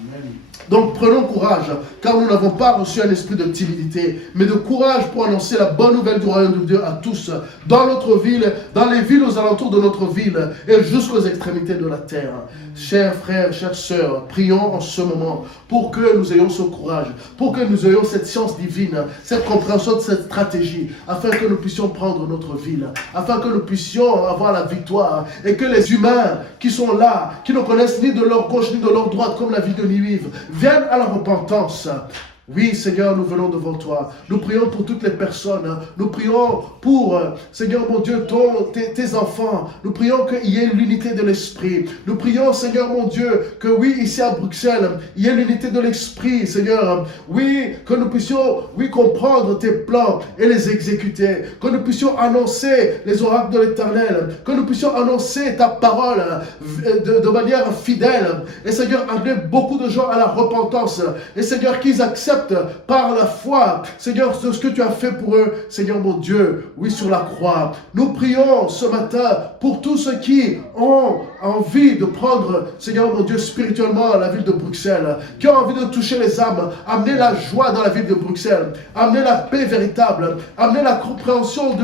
Amen. Donc prenons courage, car nous n'avons pas reçu un esprit de timidité, mais de courage pour annoncer la bonne nouvelle du royaume de Dieu à tous, dans notre ville, dans les villes aux alentours de notre ville, et jusqu'aux extrémités de la terre. Chers frères, chères sœurs, prions en ce moment pour que nous ayons ce courage, pour que nous ayons cette science divine, cette compréhension de cette stratégie, afin que nous puissions prendre notre ville, afin que nous puissions avoir la victoire, et que les humains qui sont là, qui ne connaissent ni de leur gauche ni de leur droite, comme la ville de Ninive, viennent à la repentance Oui, Seigneur, nous venons devant toi. Nous prions pour toutes les personnes. Nous prions pour, Seigneur mon Dieu, tes enfants. Nous prions qu'il y ait l'unité de l'esprit. Nous prions, Seigneur mon Dieu, que oui, ici à Bruxelles, il y ait l'unité de l'esprit, Seigneur. Oui, que nous puissions, oui, comprendre tes plans et les exécuter. Que nous puissions annoncer les oracles de l'Éternel. Que nous puissions annoncer ta parole de manière fidèle. Et Seigneur, amener beaucoup de gens à la repentance. Et Seigneur, qu'ils acceptent par la foi, Seigneur, de ce que tu as fait pour eux, Seigneur mon Dieu, oui, sur la croix. Nous prions ce matin pour tous ceux qui ont envie de prendre, Seigneur mon Dieu, spirituellement la ville de Bruxelles, qui ont envie de toucher les âmes, amener la joie dans la ville de Bruxelles, amener la paix véritable, amener la compréhension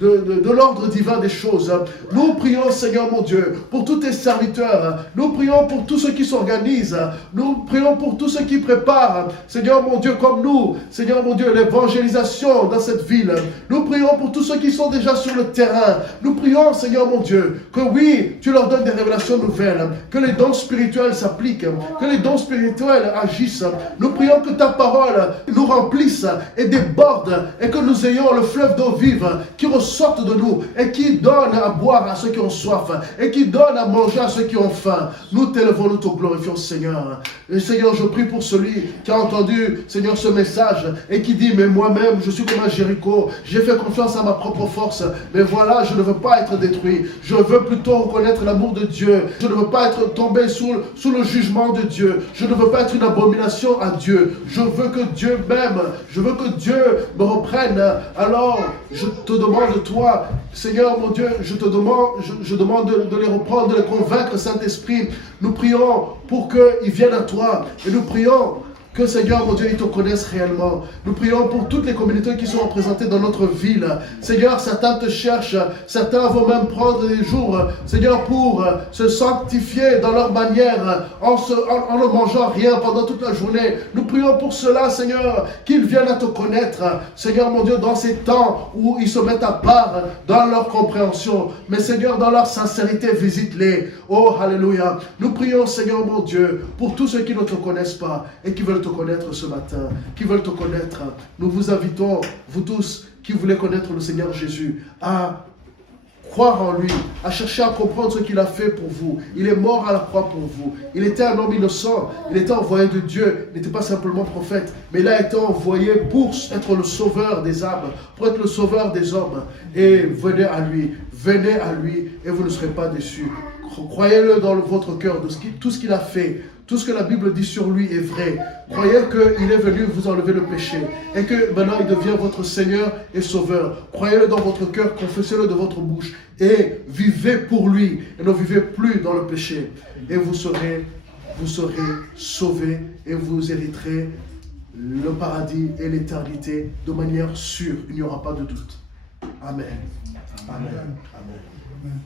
de l'ordre divin des choses. Nous prions, Seigneur mon Dieu, pour tous tes serviteurs. Nous prions pour tous ceux qui s'organisent. Nous prions pour tous ceux qui préparent, Seigneur mon Dieu, comme nous, Seigneur mon Dieu, l'évangélisation dans cette ville. Nous prions pour tous ceux qui sont déjà sur le terrain. Nous prions, Seigneur mon Dieu, que oui, tu leur donnes des révélations nouvelles, que les dons spirituels s'appliquent, que les dons spirituels agissent. Nous prions que ta parole nous remplisse et déborde et que nous ayons le fleuve d'eau vive qui ressorte de nous et qui donne à boire à ceux qui ont soif et qui donne à manger à ceux qui ont faim. Nous t'élevons, nous te glorifions, Seigneur. Et Seigneur, je prie pour celui qui a entendu, Seigneur, ce message et qui dit, mais moi-même, je suis comme un Jéricho, j'ai fait confiance à ma propre force, mais voilà, je ne veux pas être détruit, je veux plutôt reconnaître l'amour de Dieu, je ne veux pas être tombé sous le jugement de Dieu, je ne veux pas être une abomination à Dieu, je veux que Dieu m'aime, je veux que Dieu me reprenne. Alors, je te demande, toi, Seigneur mon Dieu, je demande de les reprendre, de les convaincre, Saint-Esprit. Nous prions pour qu'ils viennent à toi et nous prions que, Seigneur, mon Dieu, ils te connaissent réellement. Nous prions pour toutes les communautés qui sont représentées dans notre ville. Seigneur, certains te cherchent. Certains vont même prendre des jours, Seigneur, pour se sanctifier dans leur manière, en ne mangeant rien pendant toute la journée. Nous prions pour cela, Seigneur, qu'ils viennent à te connaître. Seigneur, mon Dieu, dans ces temps où ils se mettent à part dans leur compréhension. Mais, Seigneur, dans leur sincérité, visite-les. Oh, alléluia. Nous prions, Seigneur, mon Dieu, pour tous ceux qui ne te connaissent pas et qui veulent te connaître ce matin, qui veulent te connaître. Nous vous invitons, vous tous qui voulez connaître le Seigneur Jésus, à croire en lui, à chercher à comprendre ce qu'il a fait pour vous. Il est mort à la croix pour vous. Il était un homme innocent, il était envoyé de Dieu, il n'était pas simplement prophète, mais il a été envoyé pour être le sauveur des âmes, pour être le sauveur des hommes. Et venez à lui et vous ne serez pas déçus. Croyez-le dans votre cœur, tout ce qu'il a fait. Tout ce que la Bible dit sur lui est vrai. Croyez qu'il est venu vous enlever le péché et que maintenant il devient votre Seigneur et Sauveur. Croyez-le dans votre cœur, confessez-le de votre bouche et vivez pour lui et ne vivez plus dans le péché. Et vous serez sauvés et vous hériterez le paradis et l'éternité de manière sûre. Il n'y aura pas de doute. Amen. Amen. Amen.